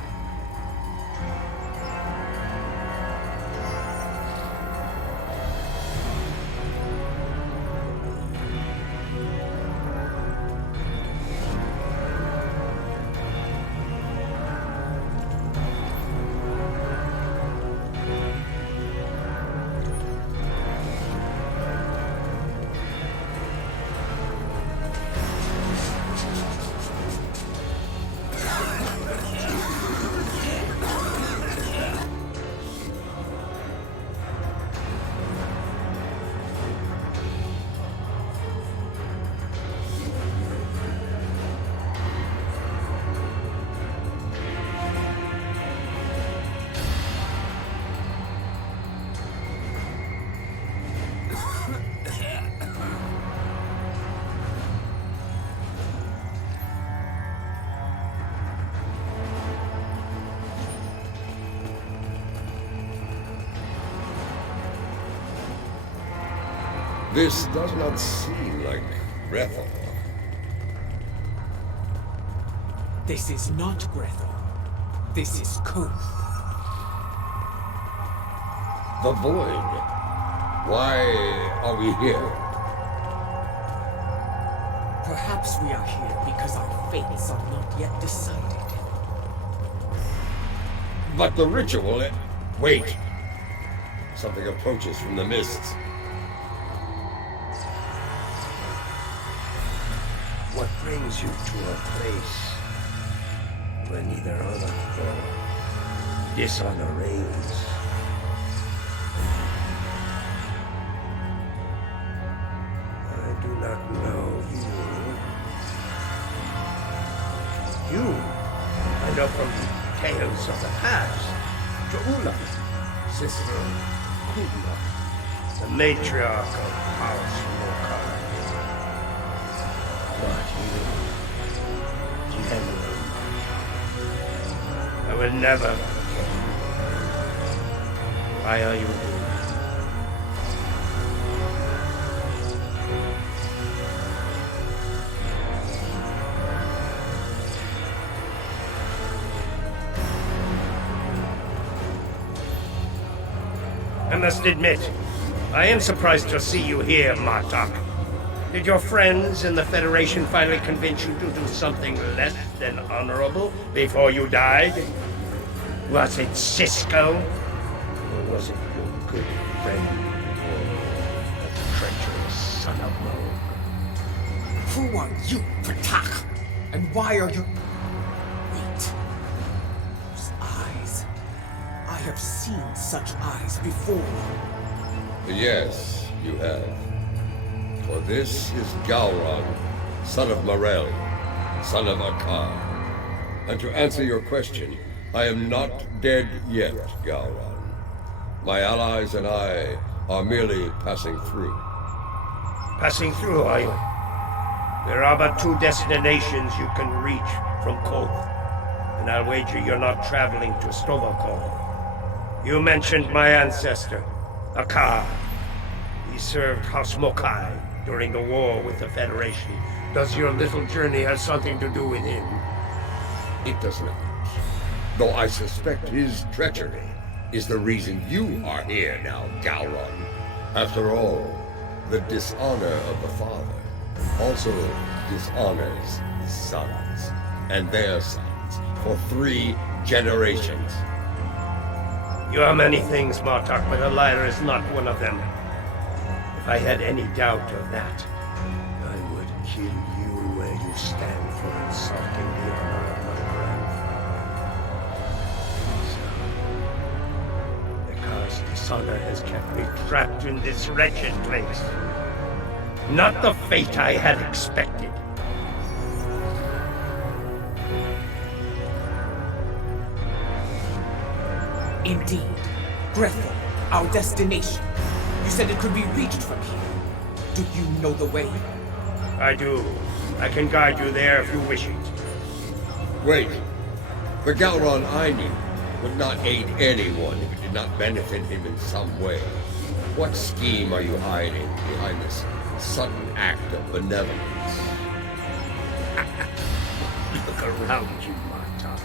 This does not seem like Grethor. This is not Grethor. This is Koth. The Void. Why are we here? Perhaps we are here because our fates are not yet decided. But the ritual... Wait. Something approaches from the mists. What brings you to a place where neither honor nor dishonor reigns? I do not know you. You, I know from tales of the past. Jo'ula, sister Kudla, the matriarch of House Mokai. But you, General, I will never forget you. Why are you here? I must admit, I am surprised to see you here, Martok. Did your friends in the Federation finally convince you to do something less than honorable before you died? Was it Cisco? Or was it your good friend, the treacherous son of Rogue? Who are you, Patak? And why are you... Wait. Those eyes. I have seen such eyes before. Yes, you have. For this is Gowron, son of Morel, son of Akar. And to answer your question, I am not dead yet, Gowron. My allies and I are merely passing through. Passing through, are you? There are but two destinations you can reach from Koth, and I'll wager you're not traveling to Tovokol. You mentioned my ancestor, Akar. He served House Mokai during the war with the Federation. Does your little journey have something to do with him? It does not. Though I suspect his treachery is the reason you are here now, Gowron. After all, the dishonor of the father also dishonors his sons, and their sons, beasts for 3 generations. You are many things, Martok, but a liar is not one of them. If I had any doubt of that, I would kill you where you stand for insulting the honor of my grandfather. So, because dishonor has kept me trapped in this wretched place. Not the fate I had expected. Indeed. Grethel, our destination. You said it could be reached from here. Do you know the way? I do. I can guide you there if you wish it. Wait. The Galron I knew would not aid anyone if it did not benefit him in some way. What scheme are you hiding behind this sudden act of benevolence? Look around you, Martok.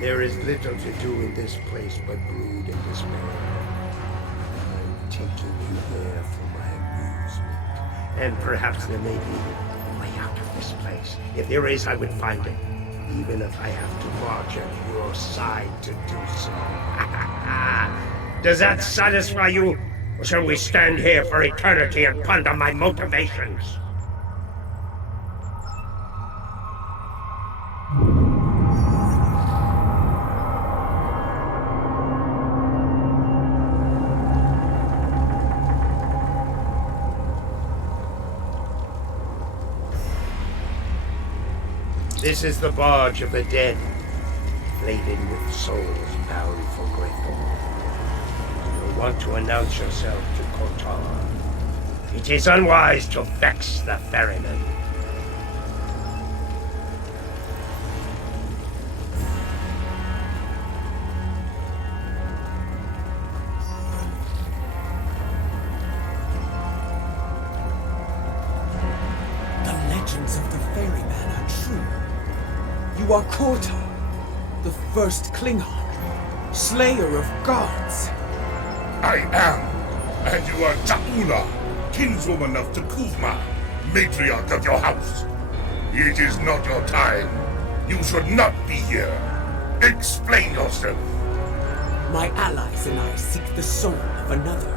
There is little to do in this place but brood and despair. I'm taking you there for my amusement. And perhaps there may be a way out of this place. If there is, I would find it. Even if I have to march at your side to do so. Does that satisfy you? Or shall we stand here for eternity and ponder my motivations? This is the barge of the dead, laden with souls bound for Grethel. You want to announce yourself to Kotar. It is unwise to vex the ferryman. The legends of the ferryman are true. You are Kotar, the first Klingon, slayer of gods. I am, and you are Ta'ula, kinswoman of T'Kuvma, matriarch of your house. It is not your time. You should not be here. Explain yourself. My allies and I seek the soul of another,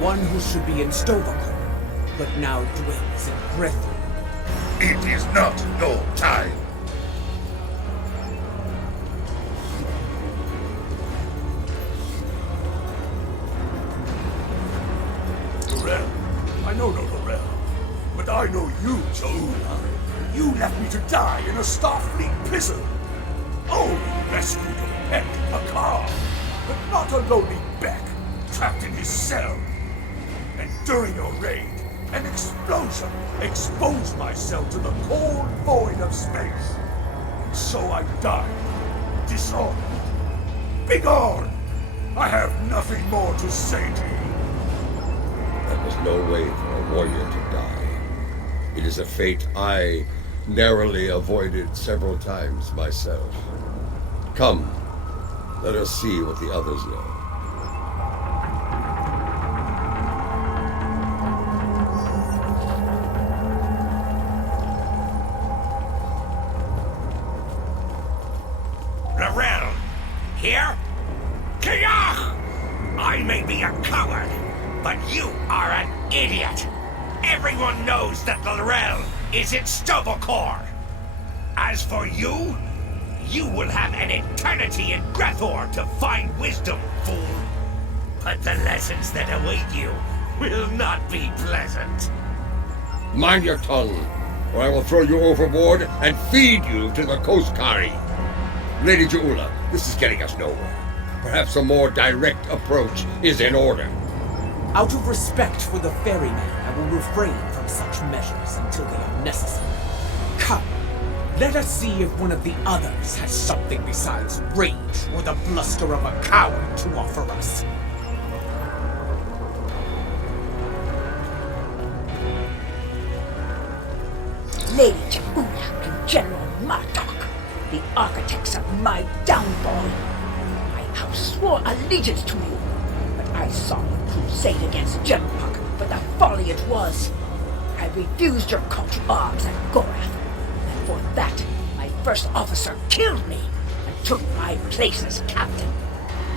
one who should be in Sto-vo-kor, but now dwells in Grethel. It is not your time. L'Rell. I know no L'Rell. But I know you, Ta'ula. You left me to die in a Starfleet prison. Only rescued a Beck, a car, but not a lonely Beck, trapped in his cell. And during your raid, an explosion exposed myself to the cold void of space. And so I died, dishonored. Begone! I have nothing more to say to you. That was no way for a warrior to die. It is a fate I narrowly avoided several times myself. Come, let us see what the others know. L'Rell, here? Kiyach! I may be a coward, but you are an idiot. Everyone knows that L'Rell is in Sto-vo-kor. As for you, you will have an eternity in Grethor to find wisdom, fool. But the lessons that await you will not be pleasant. Mind your tongue, or I will throw you overboard and feed you to the Koskari. Lady Ta'ula, this is getting us nowhere. Perhaps a more direct approach is in order. Out of respect for the ferryman, I will refrain from such measures until they are necessary. Come, let us see if one of the others has something besides rage or the bluster of a coward to offer us. Lady Ta'ula and General Martok, the architects of my downfall. My house swore allegiance to you, but I saw you crusade against Jempak, but the folly it was. I refused your cult to arms at Gorath, and for that, my first officer killed me and took my place as captain.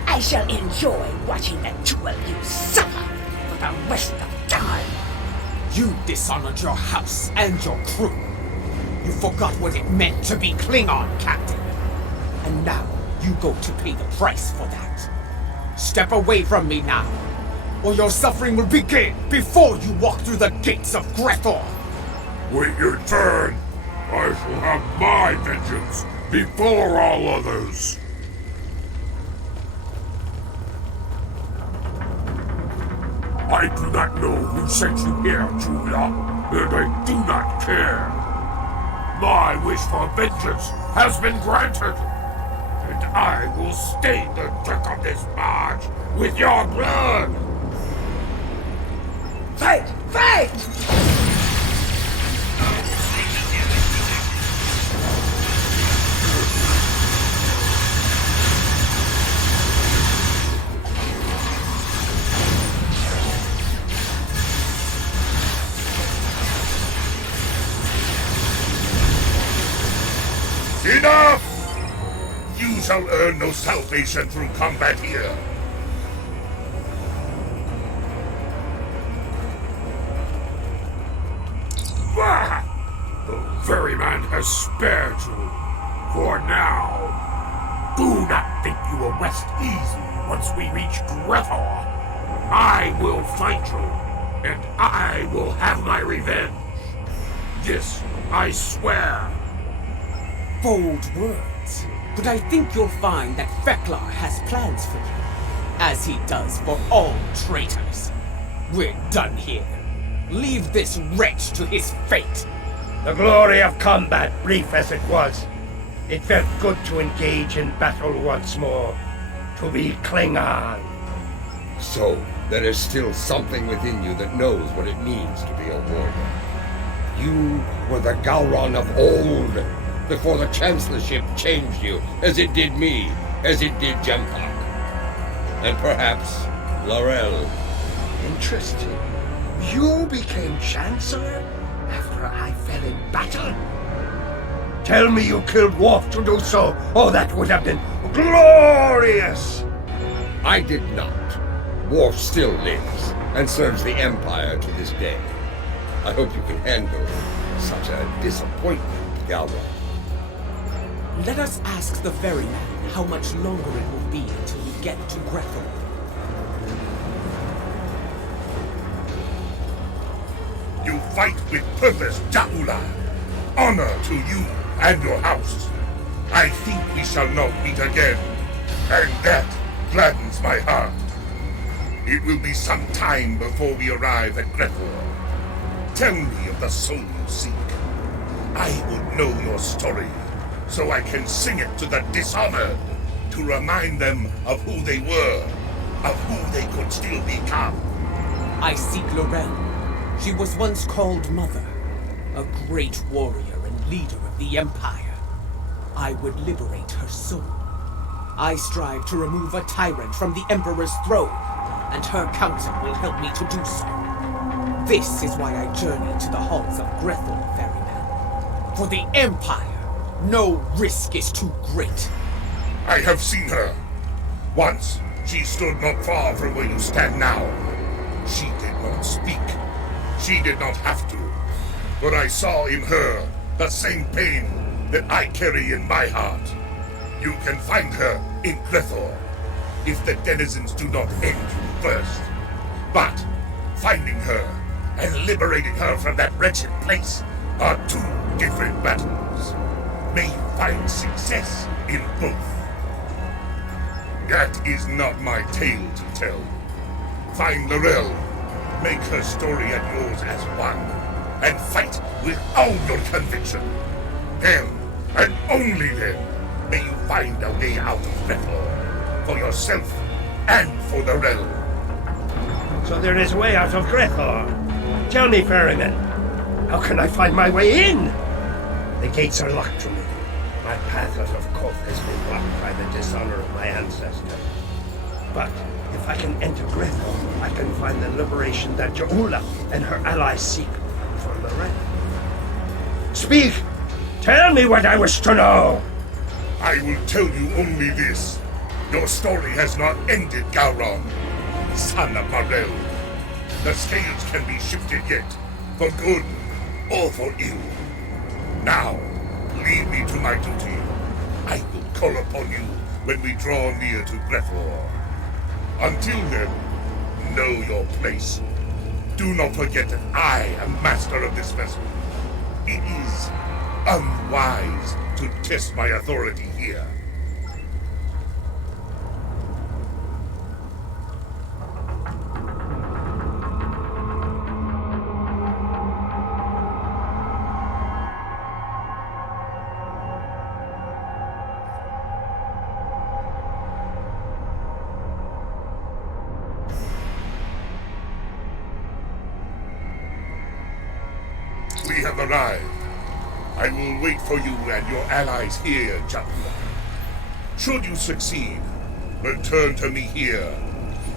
I shall enjoy watching the two of you suffer for the rest of time. You dishonored your house and your crew. You forgot what it meant to be Klingon, Captain. And now you go to pay the price for that. Step away from me now, or your suffering will begin before you walk through the gates of Grethor. Wait your turn. I shall have my vengeance before all others. I do not know who sent you here, Julia, and I do not care. My wish for vengeance has been granted, and I will stain the deck of this barge with your blood! Fight! Fight! Enough! You shall earn no salvation through combat here. Ah! The ferryman has spared you. For now. Do not think you will rest easy once we reach Grethor. I will fight you, and I will have my revenge. This I swear. Bold words, but I think you'll find that Feklar has plans for you, as he does for all traitors. We're done here. Leave this wretch to his fate. The glory of combat, brief as it was. It felt good to engage in battle once more. To be Klingon. So, there is still something within you that knows what it means to be a warrior. You were the Gowron of old, before the Chancellorship changed you, as it did me, as it did Jempak. And perhaps Laurel. Interesting. You became Chancellor after I fell in battle? Tell me you killed Worf to do so. Oh, that would have been glorious! I did not. Worf still lives, and serves the Empire to this day. I hope you can handle such a disappointment, Galra. Let us ask the ferryman how much longer it will be until we get to Grethor. You fight with purpose, Ja'ula. Honor to you and your house. I think we shall not meet again, and that gladdens my heart. It will be some time before we arrive at Grethor. Tell me of the soul you seek. I will know your story, so I can sing it to the dishonored, to remind them of who they were, of who they could still become. I seek Laurel. She was once called Mother, a great warrior and leader of the Empire. I would liberate her soul. I strive to remove a tyrant from the Emperor's throne, and her counsel will help me to do so. This is why I journey to the halls of Grethor, ferryman. For the Empire, no risk is too great. I have seen her. Once, she stood not far from where you stand now. She did not speak. She did not have to. But I saw in her the same pain that I carry in my heart. You can find her in Grethor, if the denizens do not end you first. But finding her and liberating her from that wretched place are two different battles. May you find success in both. That is not my tale to tell. Find Laurel, make her story and yours as one, and fight with all your conviction. Then, and only then, may you find a way out of Grethor, for yourself and for Laurel. So there is a way out of Grethor. Tell me, ferryman, how can I find my way in? The gates are locked to me. My path out of Koth has been blocked by the dishonor of my ancestor. But if I can enter Grethor, I can find the liberation that Ja'ula and her allies seek for Laurel. Speak! Tell me what I wish to know! I will tell you only this. Your story has not ended, Gowron, son of Morel. The scales can be shifted yet, for good or for ill. Now, leave me to my duty. I will call upon you when we draw near to Grethor. Until then, know your place. Do not forget that I am master of this vessel. It is unwise to test my authority here. We have arrived. I will wait for you and your allies here, Jakula. Should you succeed, return to me here,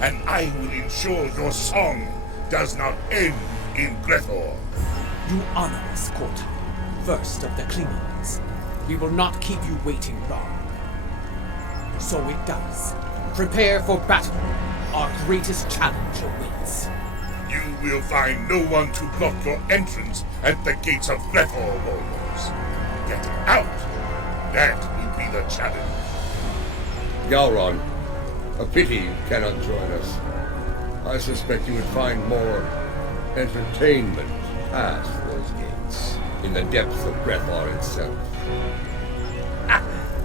and I will ensure your song does not end in Grethor. You honor us, Kota, first of the Klingons. We will not keep you waiting long. So it does. Prepare for battle. Our greatest challenge awaits. You will find no one to block your entrance at the gates of Grethor, warriors. Get out! That will be the challenge. Gowron, a pity you cannot join us. I suspect you would find more entertainment past those gates, in the depths of Grethor itself.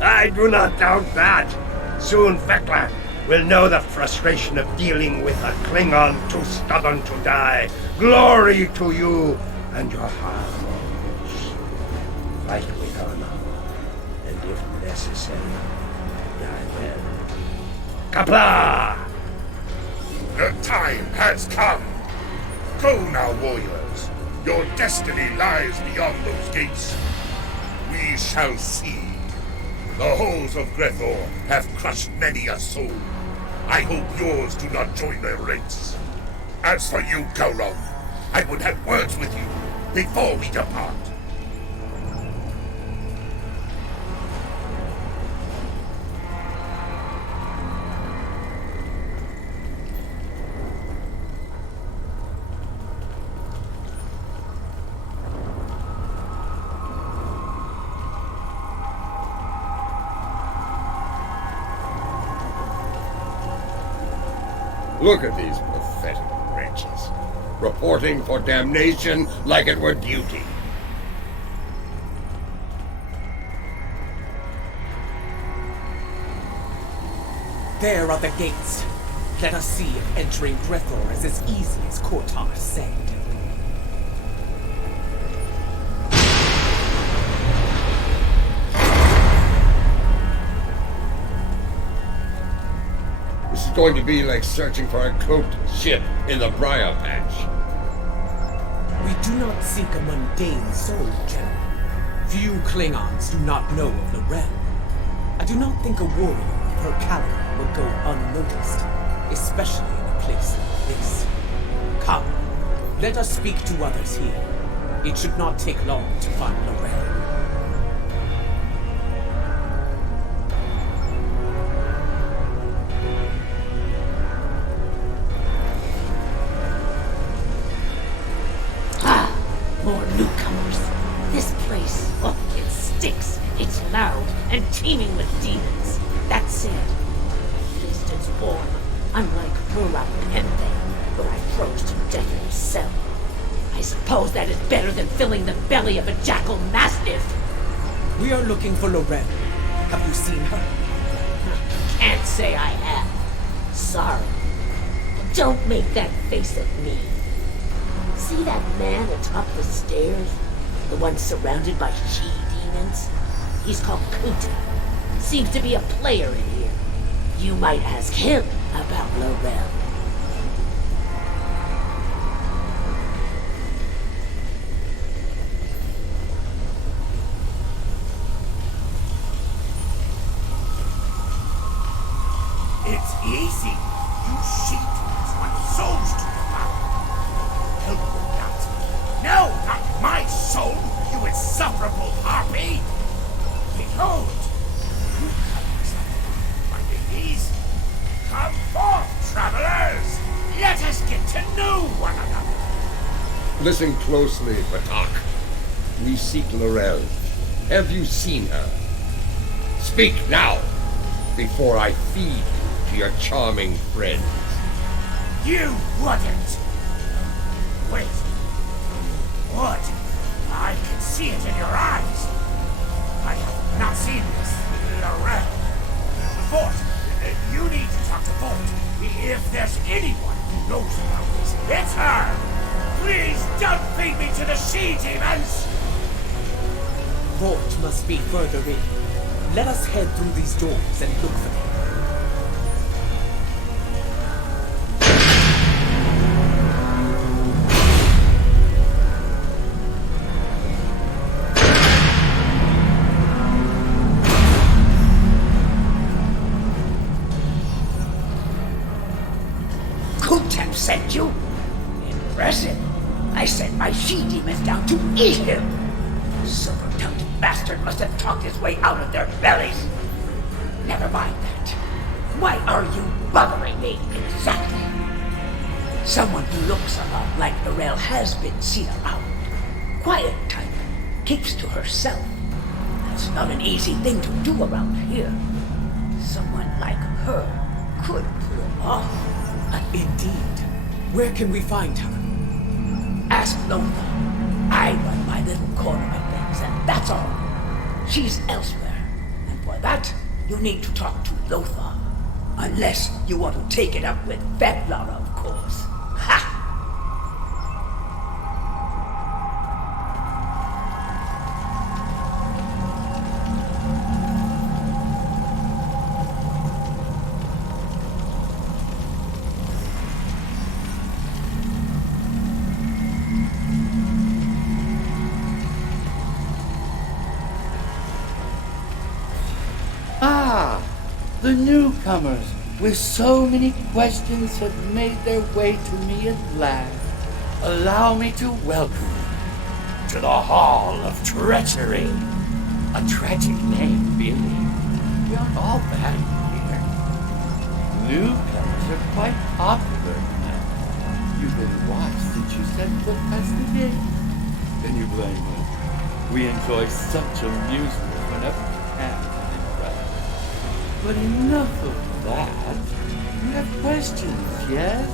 I do not doubt that. Soon Vekla will know the frustration of dealing with a Klingon too stubborn to die. Glory to you and your Harmons. Fight with honor, and if necessary, die well. Kapla! The time has come. Go now, warriors. Your destiny lies beyond those gates. We shall see. The halls of Grethor have crushed many a soul. I hope yours do not join their ranks. As for you, Gowron, I would have words with you before we depart. Look at these pathetic wretches, reporting for damnation like it were duty. There are the gates. Let us see if entering Grethor is as easy as Kortar said. This is going to be like searching for a cloaked ship in the Briar Patch. We do not seek a mundane soul, General. Few Klingons do not know of Lorel. I do not think a warrior of her caliber would go unnoticed, especially in a place like this. Come, let us speak to others here. It should not take long to find Lorel. More newcomers. This place, oh, it stinks. It's loud and teeming with demons. That said, at least it's warm, unlike Murat Pente, where I froze to death in a cell. I suppose that is better than filling the belly of a jackal mastiff. We are looking for Lorel. Have you seen her? Can't say I have. Sorry. But don't make that face at me. See that man atop the stairs? The one surrounded by she-demons? He's called Kuta. Seems to be a player in here. You might ask him about Lorel. It's easy. You she-demons want souls to devour. Help with that. No, not my soul, you insufferable harpy! Hold! Newcomers, my ladies, come forth, travelers! Let us get to know one another. Listen closely, Batak. We seek Laurel. Have you seen her? Speak now, before I feed you to your charming friends. You wouldn't! Wait. What? I can see it in your eyes. I have not seen this Laurel. Fort, you need to talk to Fort. If there's anyone who knows about this, it's her! Please don't feed me to the she-demons! Fort must be further in. Let us head through these doors and look for them. Kutem sent you? Impressive. I sent my she-demons down to eat him. Silver-tongued bastard must have talked his way out of their bellies. Never mind that. Why are you bothering me exactly? Someone who looks a lot like Laurel has been seen around. Quiet type. Keeps to herself. That's not an easy thing to do around here. Someone like her could pull off. Indeed. Where can we find her? Ask Lothar. I run my little corner of things, and that's all. She's elsewhere. And for that, you need to talk to Lothar. Unless you want to take it up with Veblar, of course. Ha! The newcomers, with so many questions, have made their way to me at last. Allow me to welcome you to the Hall of Treachery. A tragic name, really. We aren't all bad here. Newcomers are quite popular now. You've been watched since you set foot past the gate. Can you blame us? We enjoy such amusement whenever we can. But enough of that. You have questions, yes?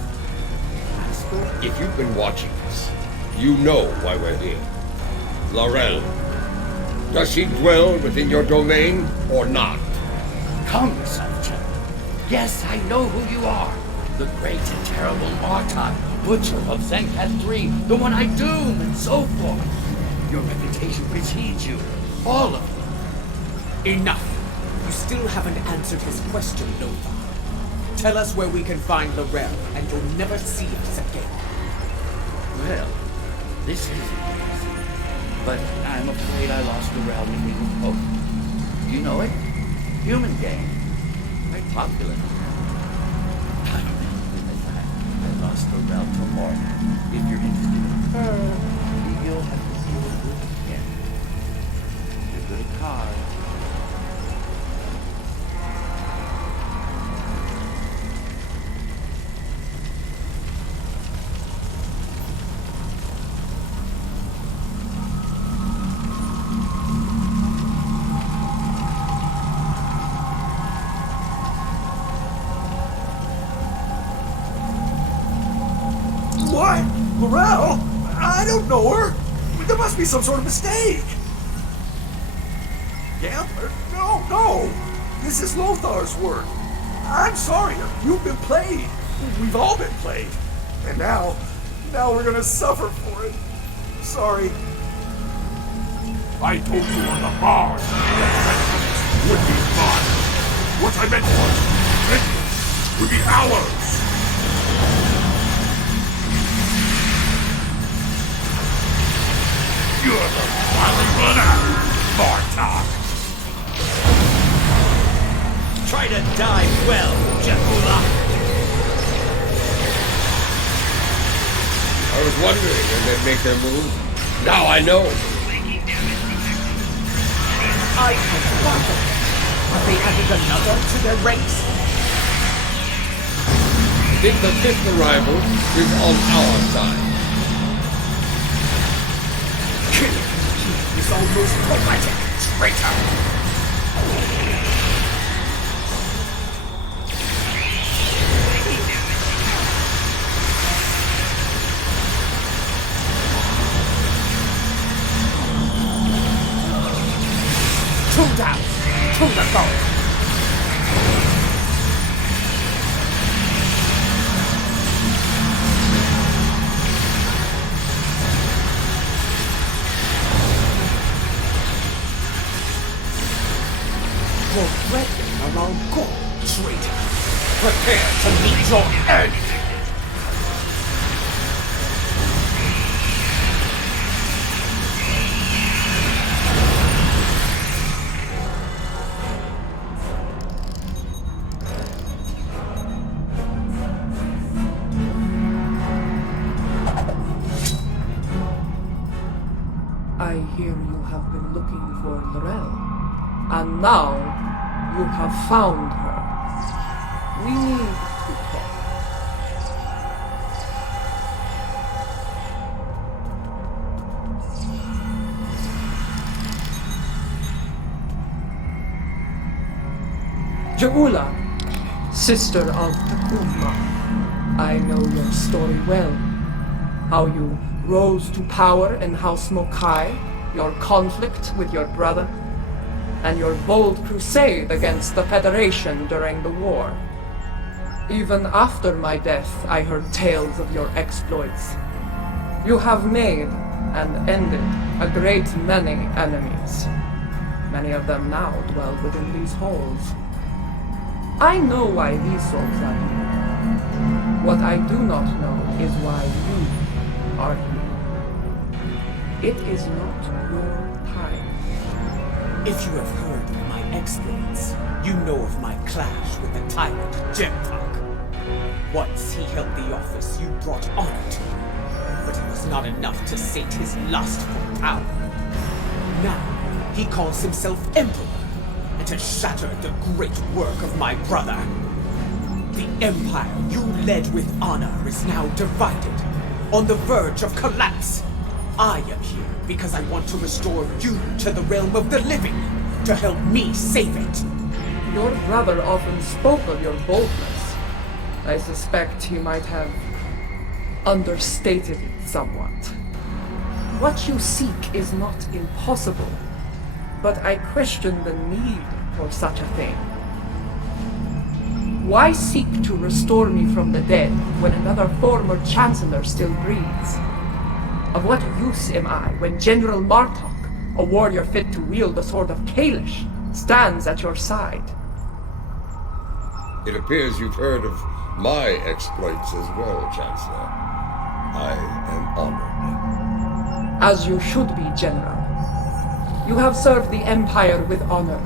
Ask away. If you've been watching us, you know why we're here. Laurel, does she dwell within your domain or not? Come, Sancha. Yes, I know who you are. The great and terrible Martok, Butcher of Zenkat III, the one I doom, and so forth. Your reputation precedes you. All of you. Enough. You still haven't answered his question, Lothar. Tell us where we can find Laurel, and you'll never see us again. Well, this isn't easy. But I'm afraid I lost Laurel when we were poking. You know it? Human game. Very popular. I lost Laurel to Morna. If you're interested in her, you'll have to deal with it again. You're good at cards. What? Laurel? I don't know her. There must be some sort of mistake. Gambler? No. This is Lothar's work. I'm sorry. You've been played. We've all been played. And now we're gonna suffer for it. Sorry. I told you on the bars that would be mine. What I meant was, vengeance would be ours. You're the valley runner, Martok! Try to die well, Jakula! I was wondering when they'd make their move. Now I know. I father? Have they added another to their ranks? I think the fifth arrival is on our side. Killing you is almost poetic, traitor! Two down! To the goal! Your brethren are all gone, traitor! Prepare to meet your end! I hear you have been looking for Lorel, and now you have found her. We need to talk. Jaula, sister of Takuma, I know your story well. How you rose to power in House Mokai, your conflict with your brother, and your bold crusade against the Federation during the war. Even after my death, I heard tales of your exploits. You have made and ended a great many enemies. Many of them now dwell within these halls. I know why these souls are here. What I do not know is why you are here. It is not your time. If you have heard of my exploits, you know of my clash with the tyrant Jemtok. Once he held the office you brought honor to, but it was not enough to sate his lust for power. Now, he calls himself Emperor, and has shattered the great work of my brother. The empire you led with honor is now divided, on the verge of collapse. I am here because I want to restore you to the realm of the living, to help me save it. Your brother often spoke of your boldness. I suspect he might have understated it somewhat. What you seek is not impossible, but I question the need for such a thing. Why seek to restore me from the dead when another former chancellor still breathes? Of what use am I when General Martok, a warrior fit to wield the sword of Kalish, stands at your side? It appears you've heard of my exploits as well, Chancellor. I am honored. As you should be, General. You have served the Empire with honor,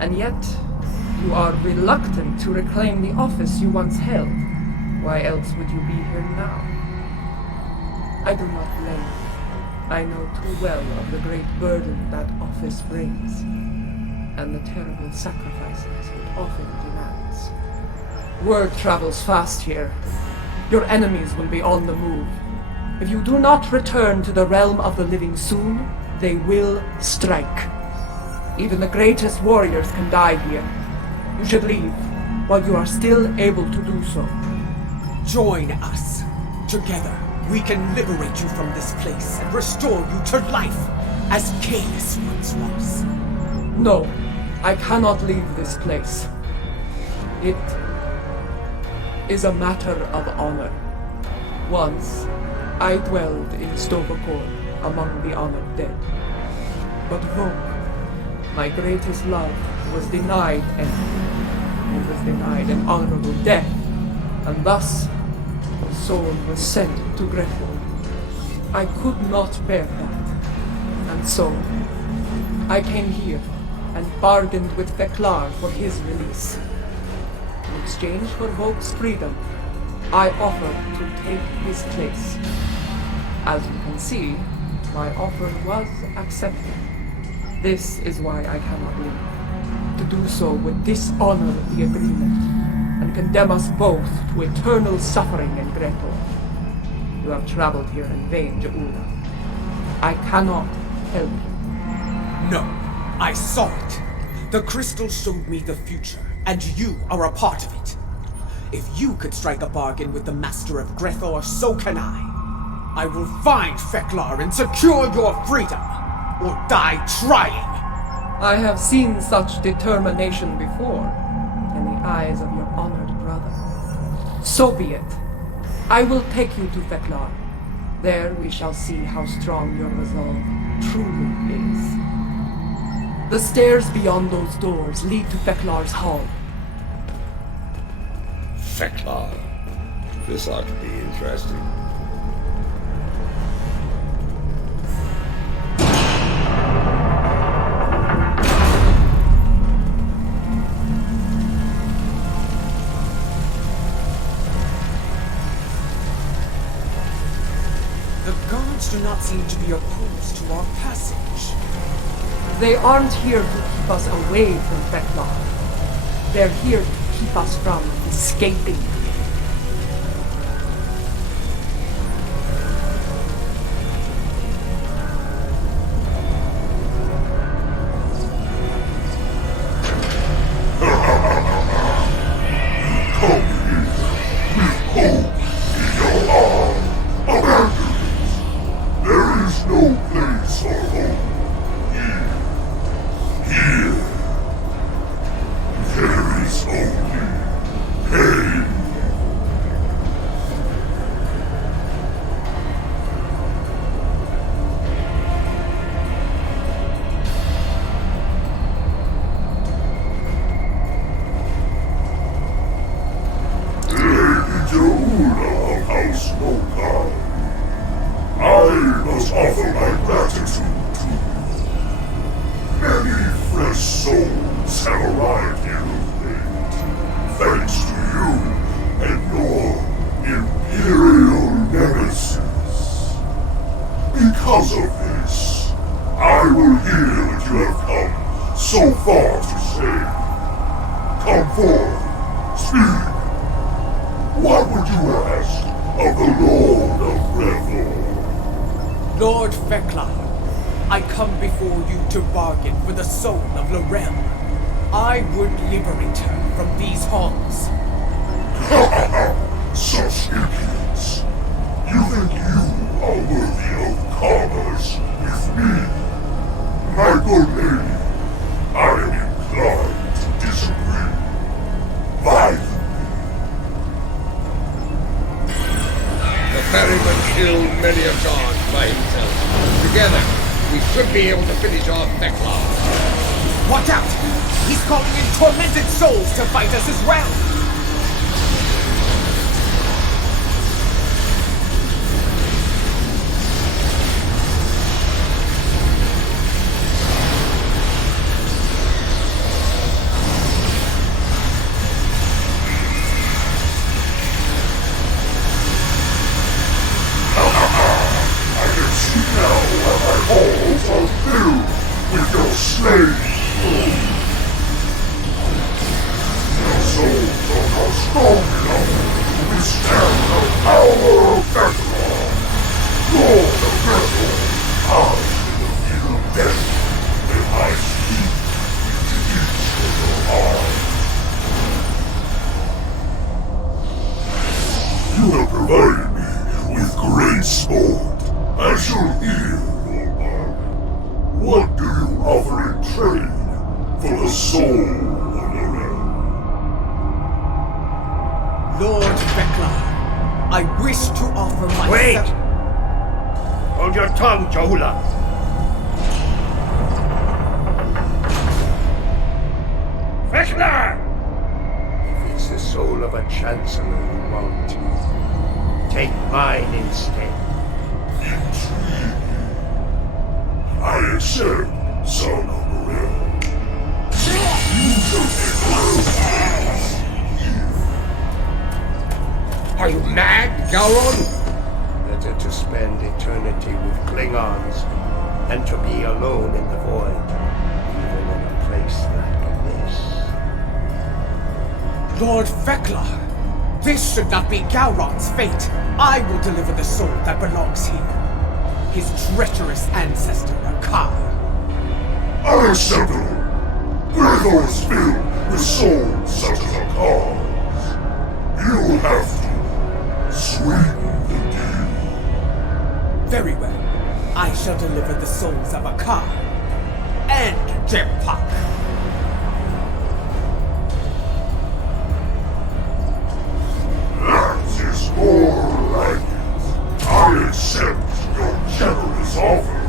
and yet you are reluctant to reclaim the office you once held. Why else would you be here now? I do not blame you. I know too well of the great burden that office brings, and the terrible sacrifices it often demands. Word travels fast here. Your enemies will be on the move. If you do not return to the realm of the living soon, they will strike. Even the greatest warriors can die here. You should leave while you are still able to do so. Join us. Together, we can liberate you from this place and restore you to life, as Canis once was. No, I cannot leave this place. It is a matter of honor. Once, I dwelled in Stovokor among the honored dead. But Vok, my greatest love, was denied entry. He was denied an honorable death, and thus the soul was sent to Gretel. I could not bear that, and so I came here and bargained with Theklar for his release. In exchange for Vok's freedom, I offered to take his place. As you can see, my offer was accepted. This is why I cannot leave. To do so would dishonor the agreement and condemn us both to eternal suffering in Gretor. You have traveled here in vain, Jaula. I cannot help you. No, I saw it. The crystal showed me the future, and you are a part of it. If you could strike a bargain with the master of Gretor, so can I. I will find Feklar and secure your freedom, or die trying. I have seen such determination before, in the eyes of your honored brother. So be it. I will take you to Feklar. There we shall see how strong your resolve truly is. The stairs beyond those doors lead to Feklar's hall. Feklar. This ought to be interesting. The guards do not seem to be opposed to our passage. They aren't here to keep us away from Feklar. They're here to keep us from escaping. Because of this, I will hear that you have come so far to save. Come forth, speak. What would you ask of the Lord of Gretor? Lord Feklar, I come before you to bargain for the soul of Lorel. I would liberate her from these halls. Such impudence. You think you are worthy of commerce with me? My good lady, I am inclined to disagree. Violently. The ferryman killed many a god by himself. Together, we should be able to finish off Feklar. Watch out! He's calling in tormented souls to fight us as well! Halls are filled with your slain souls. Your souls are not strong enough to withstand the power of Feklar. Lord of Gretor, I am the evil death, and I speak into each of your hearts. You have provided me with great sport. I shall hear. What do you offer in trade for the soul of Lorel? Lord Feklar, I wish to offer myself... Wait! Hold your tongue, Jaula. Feklar! If it's the soul of a chancellor you want, take mine instead. I accept, son of Lorel. Are you mad, Gowron? Better to spend eternity with Klingons than to be alone in the void. Lord Vekla! This should not be Gowron's fate. I will deliver the soul that belongs here. His treacherous ancestor, Akai. Unacceptable! Grithor is filled with souls such as Akar's. You have to sweeten the deal. Very well. I shall deliver the souls of Akai and Jempak. That is more like it. I accept your generous offer.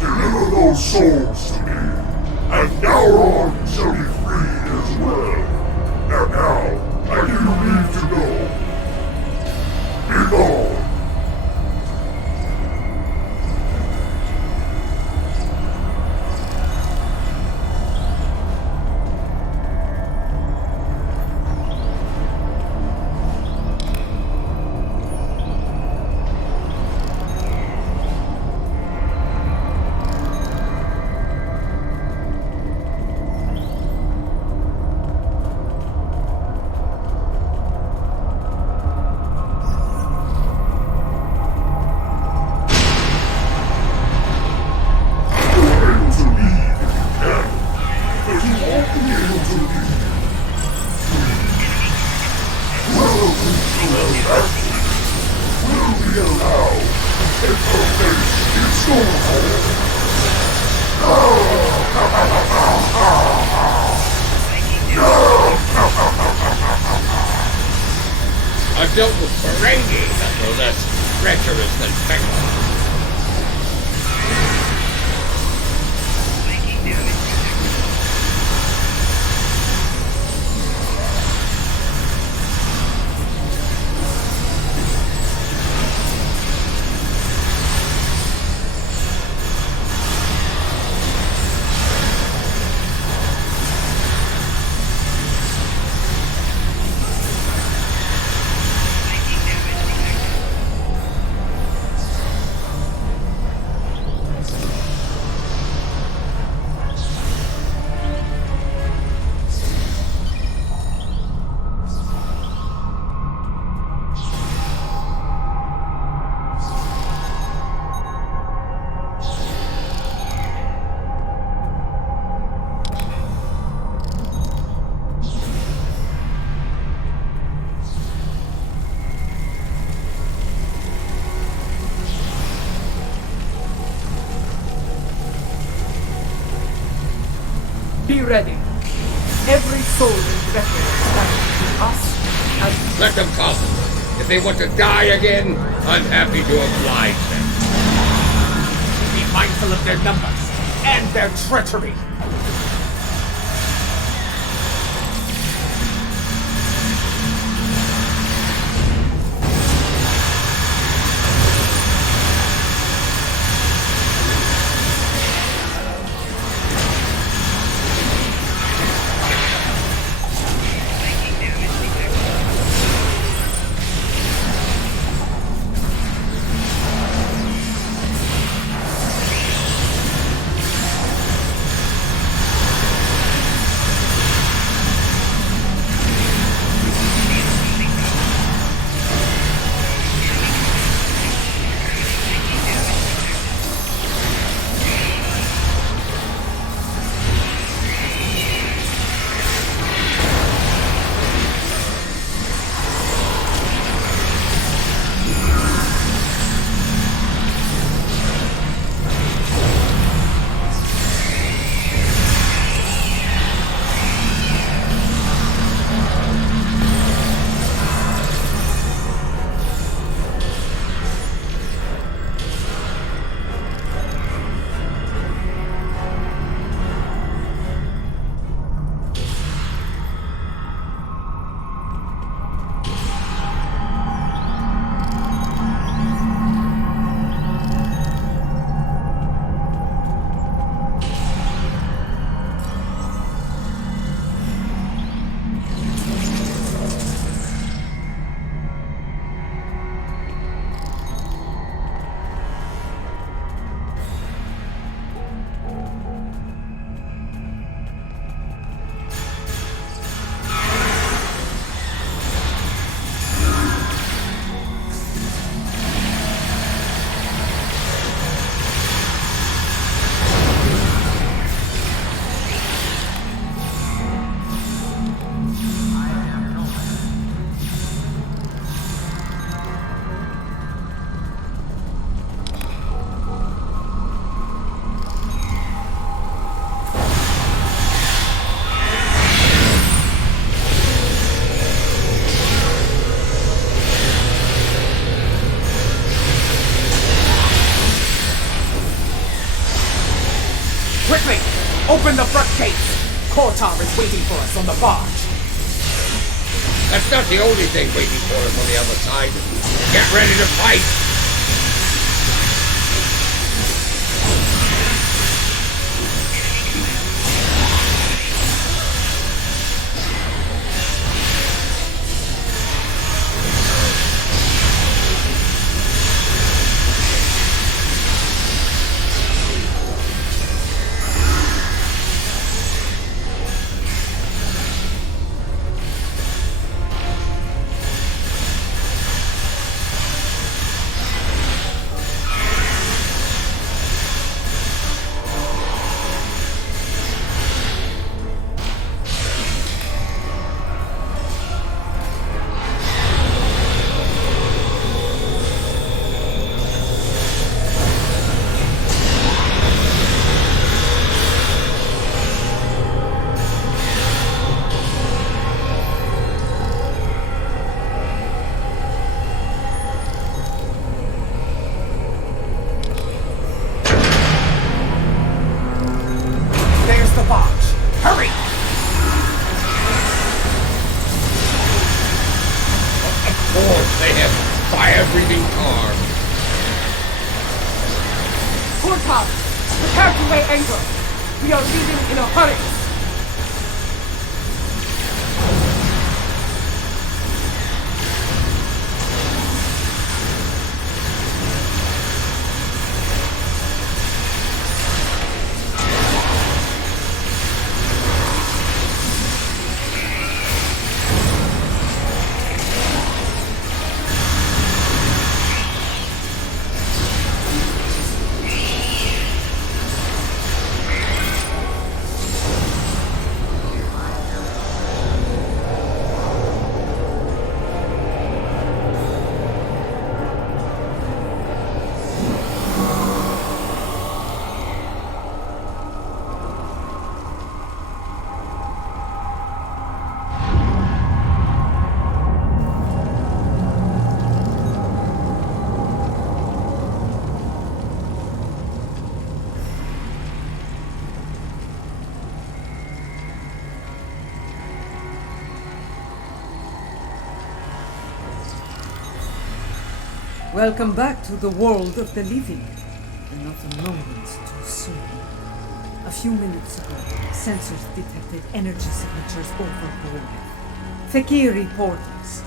Deliver those souls to me, and Gowron shall be free as well. And now, I give you leave to go. Be gone. I've dealt with Ferengi that were less treacherous than Vekla. Be ready. Every soul in Drethul stands to us as... Let them come. If they want to die again, I'm happy to oblige them. Be mindful of their numbers and their treachery. Open the front gates! Kortar is waiting for us on the barge. That's not the only thing waiting for us on the other side. Get ready to fight! Welcome back to the world of the living, and not a moment too soon. A few minutes ago, sensors detected energy signatures over Boreth. Fakiri portals.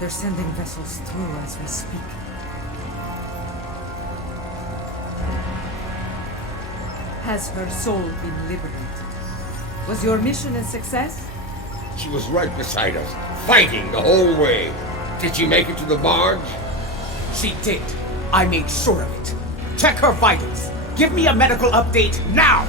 They're sending vessels through as we speak. Has her soul been liberated? Was your mission a success? She was right beside us, fighting the whole way. Did she make it to the barge? She did. I made sure of it. Check her vitals. Give me a medical update now!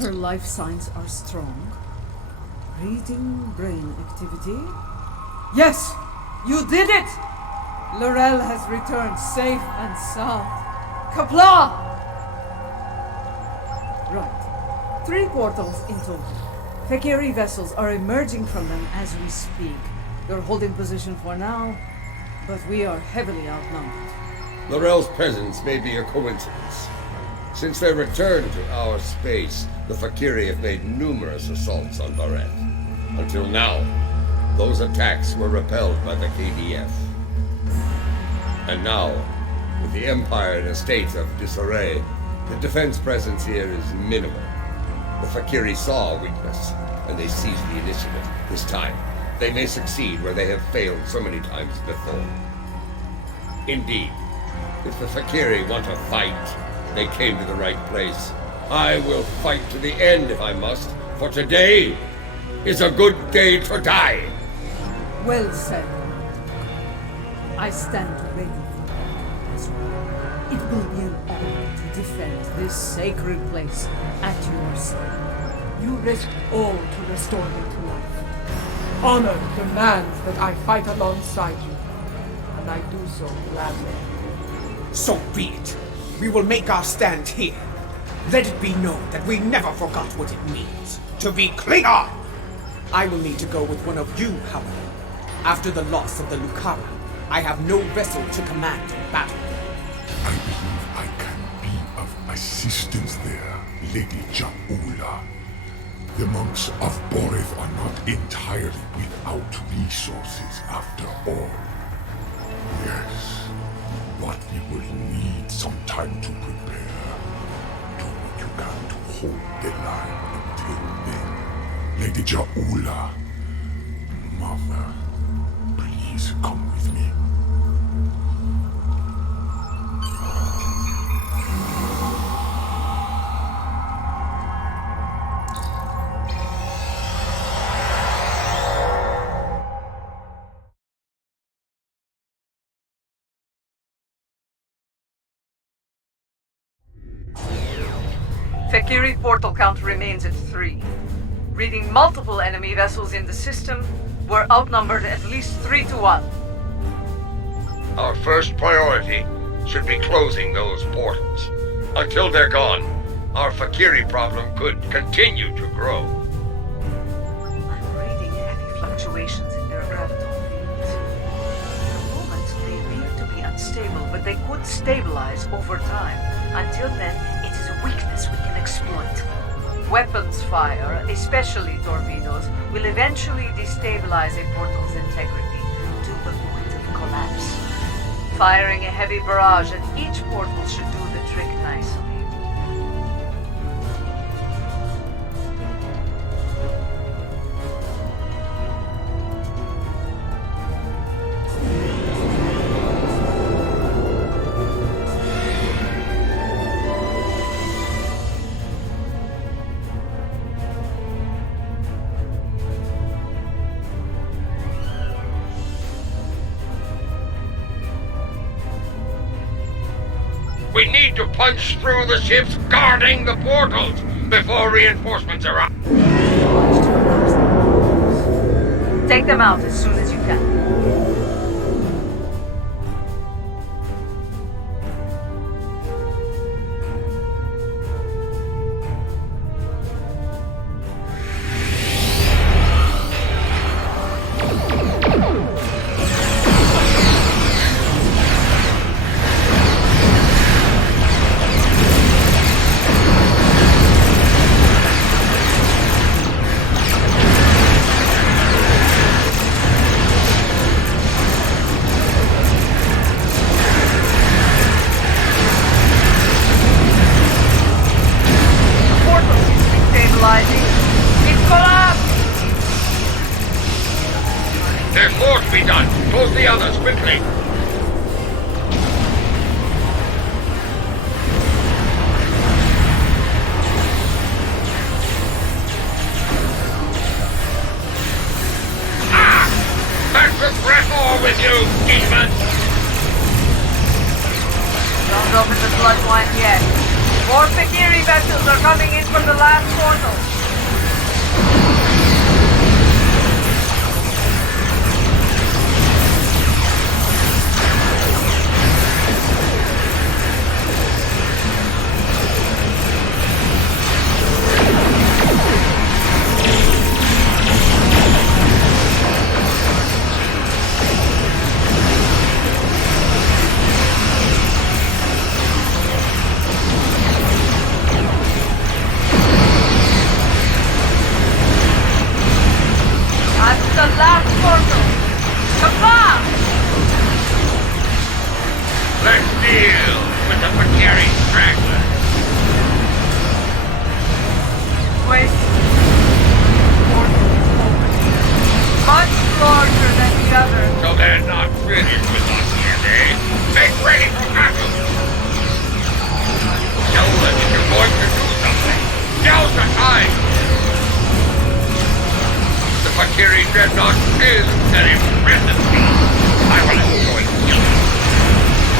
Her life signs are strong. Reading brain activity. Yes! You did it! Laurel has returned safe and sound. Qapla'! Right. 3 portals in total. Fakiri vessels are emerging from them as we speak. They're holding position for now, but we are heavily outnumbered. Laurel's presence may be a coincidence. Since their return to our space, the Fakiri have made numerous assaults on Boreth. Until now, those attacks were repelled by the KDF. And now, with the Empire in a state of disarray, the defense presence here is minimal. The Fakiri saw a weakness, and they seized the initiative. This time, they may succeed where they have failed so many times before. Indeed, if the Fakiri want to fight, they came to the right place. I will fight to the end if I must, for today is a good day to die. Well said. I stand ready for that as well. It will be an honor to defend this sacred place at your side. You risked all to restore me to life. Honor demands that I fight alongside you, and I do so gladly. So be it. We will make our stand here. Let it be known that we never forgot what it means to be Klingon! I will need to go with one of you, however. After the loss of the Lucara, I have no vessel to command in battle. I believe I can be of assistance there, Lady Jaula. The monks of Boreth are not entirely without resources after all. Yes, but we will need some time to prepare. Do what you can to hold the line until then. Lady Jaula, Mother, please come with me. Fakiri portal count remains at 3. Reading multiple enemy vessels in the system, we're outnumbered at least 3 to 1. Our first priority should be closing those portals. Until they're gone, our Fakiri problem could continue to grow. I'm reading heavy fluctuations in their graviton fields. For the moment, they appear to be unstable, but they could stabilize over time. Until then, it is a weakness we can exploit. Weapons fire, especially torpedoes, will eventually destabilize a portal's integrity to the point of collapse. Firing a heavy barrage at each portal should do the trick nicely. We need to punch through the ships guarding the portals before reinforcements arrive. Take them out as soon as you can. It's collapsed! There's more to be done. Close the others quickly. Back to Breathor with you, demon! Don't open the bloodline yet. More Fakiri vessels are coming in from the last portal. Let's deal with the Fakiri straggler. Valkyrie Dreadnought is an impressive feat. I will enjoy you.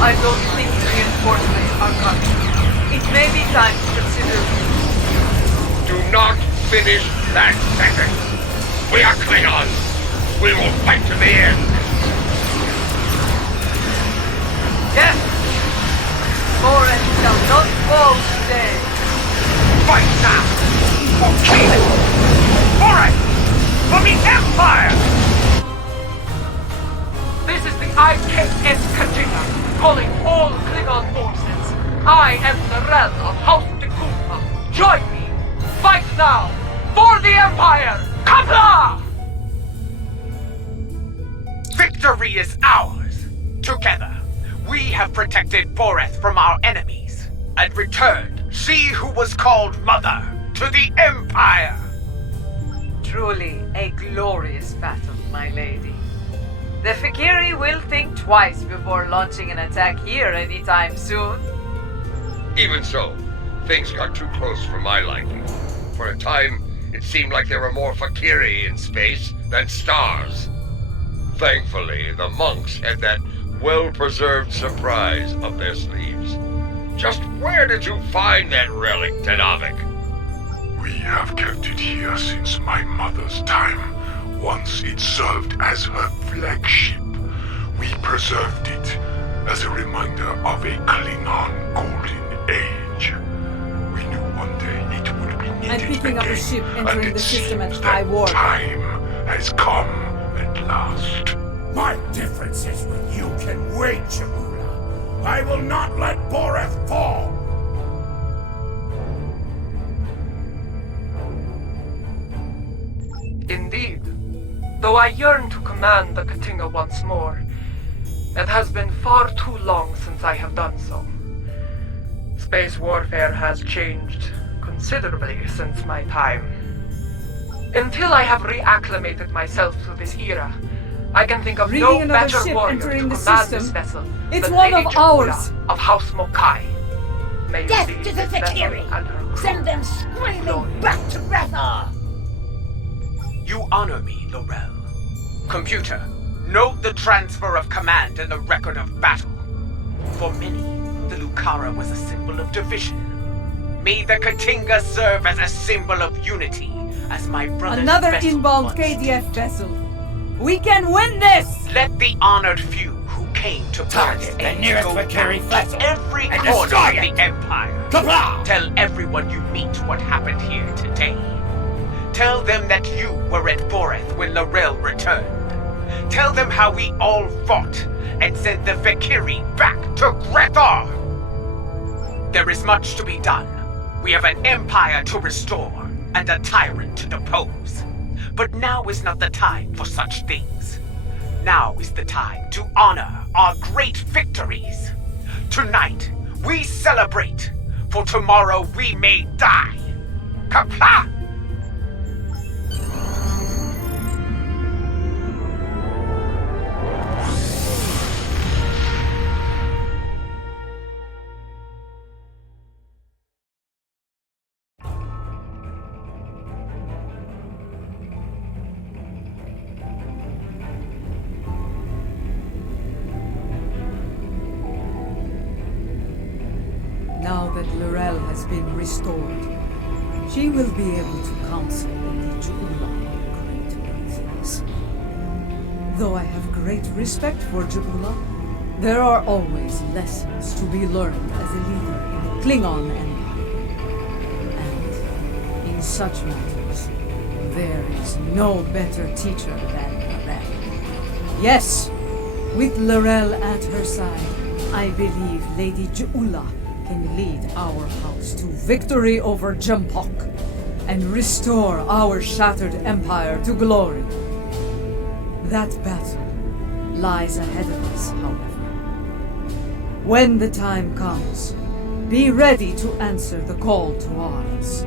I don't think reinforcements are coming. It may be time to consider... Do not finish that sentence. We are Klingons. We will fight to the end. Yes! Boris shall not fall today. Fight now! For Kaelin! Alright! For the Empire! This is the IKS Katinga, calling all Klingon forces. I am Lorel of House T'Kuvma. Join me! Fight now! For the Empire! Kapla! Victory is ours! Together, we have protected Boreth from our enemies and returned she who was called Mother to the Empire! Truly a glorious battle, my lady. The Fikiri will think twice before launching an attack here anytime soon. Even so, things got too close for my liking. For a time, it seemed like there were more Fakiri in space than stars. Thankfully, the monks had that well-preserved surprise up their sleeves. Just where did you find that relic, Tenavik? We have kept it here since my mother's time. Once it served as her flagship. We preserved it as a reminder of a Klingon golden age. We knew one day it would be needed I'm picking up a again, ship and entering it the system at seems high that warp. time has come at last. My differences with you can wait, Jabula. I will not let Boreth fall. Indeed. Though I yearn to command the Katinga once more, it has been far too long since I have done so. Space warfare has changed considerably since my time. Until I have reacclimated myself to this era, I can think of Reading no another better ship warrior to entering the command system. this vessel It's than one Lady of Jabula ours. of House Mokai. May you Death see to the this vessel Fikiri! and her crew Send them screaming back to Rathar! You honor me, Lorel. Computer, note the transfer of command in the record of battle. For many, the Lucara was a symbol of division. May the Katinga serve as a symbol of unity, as my brother's Another vessel inbound once KDF vessel. We can win this! Let the honored few who came to Target the nearest go Vakiri back vessel to every and corner destroy of it. the Empire. Kapla! Tell everyone you meet what happened here today. Tell them that you were at Boreth when Lorel returned. Tell them how we all fought and sent the Vakiri back to Grethar. There is much to be done. We have an empire to restore and a tyrant to depose. But now is not the time for such things. Now is the time to honor our great victories. Tonight, we celebrate, for tomorrow we may die. Kapla! Now that Lorel has been restored, she will be able to counsel Lady Jabula on great new things. Though I have great respect for Jabula, There are always lessons to be learned as a leader in the Klingon Empire. And in such matters, there is no better teacher than L'Rell. Yes, with L'Rell at her side, I believe Lady Je'Ula can lead our house to victory over Jampok and restore our shattered empire to glory. That battle lies ahead of us, however. When the time comes, be ready to answer the call to arms.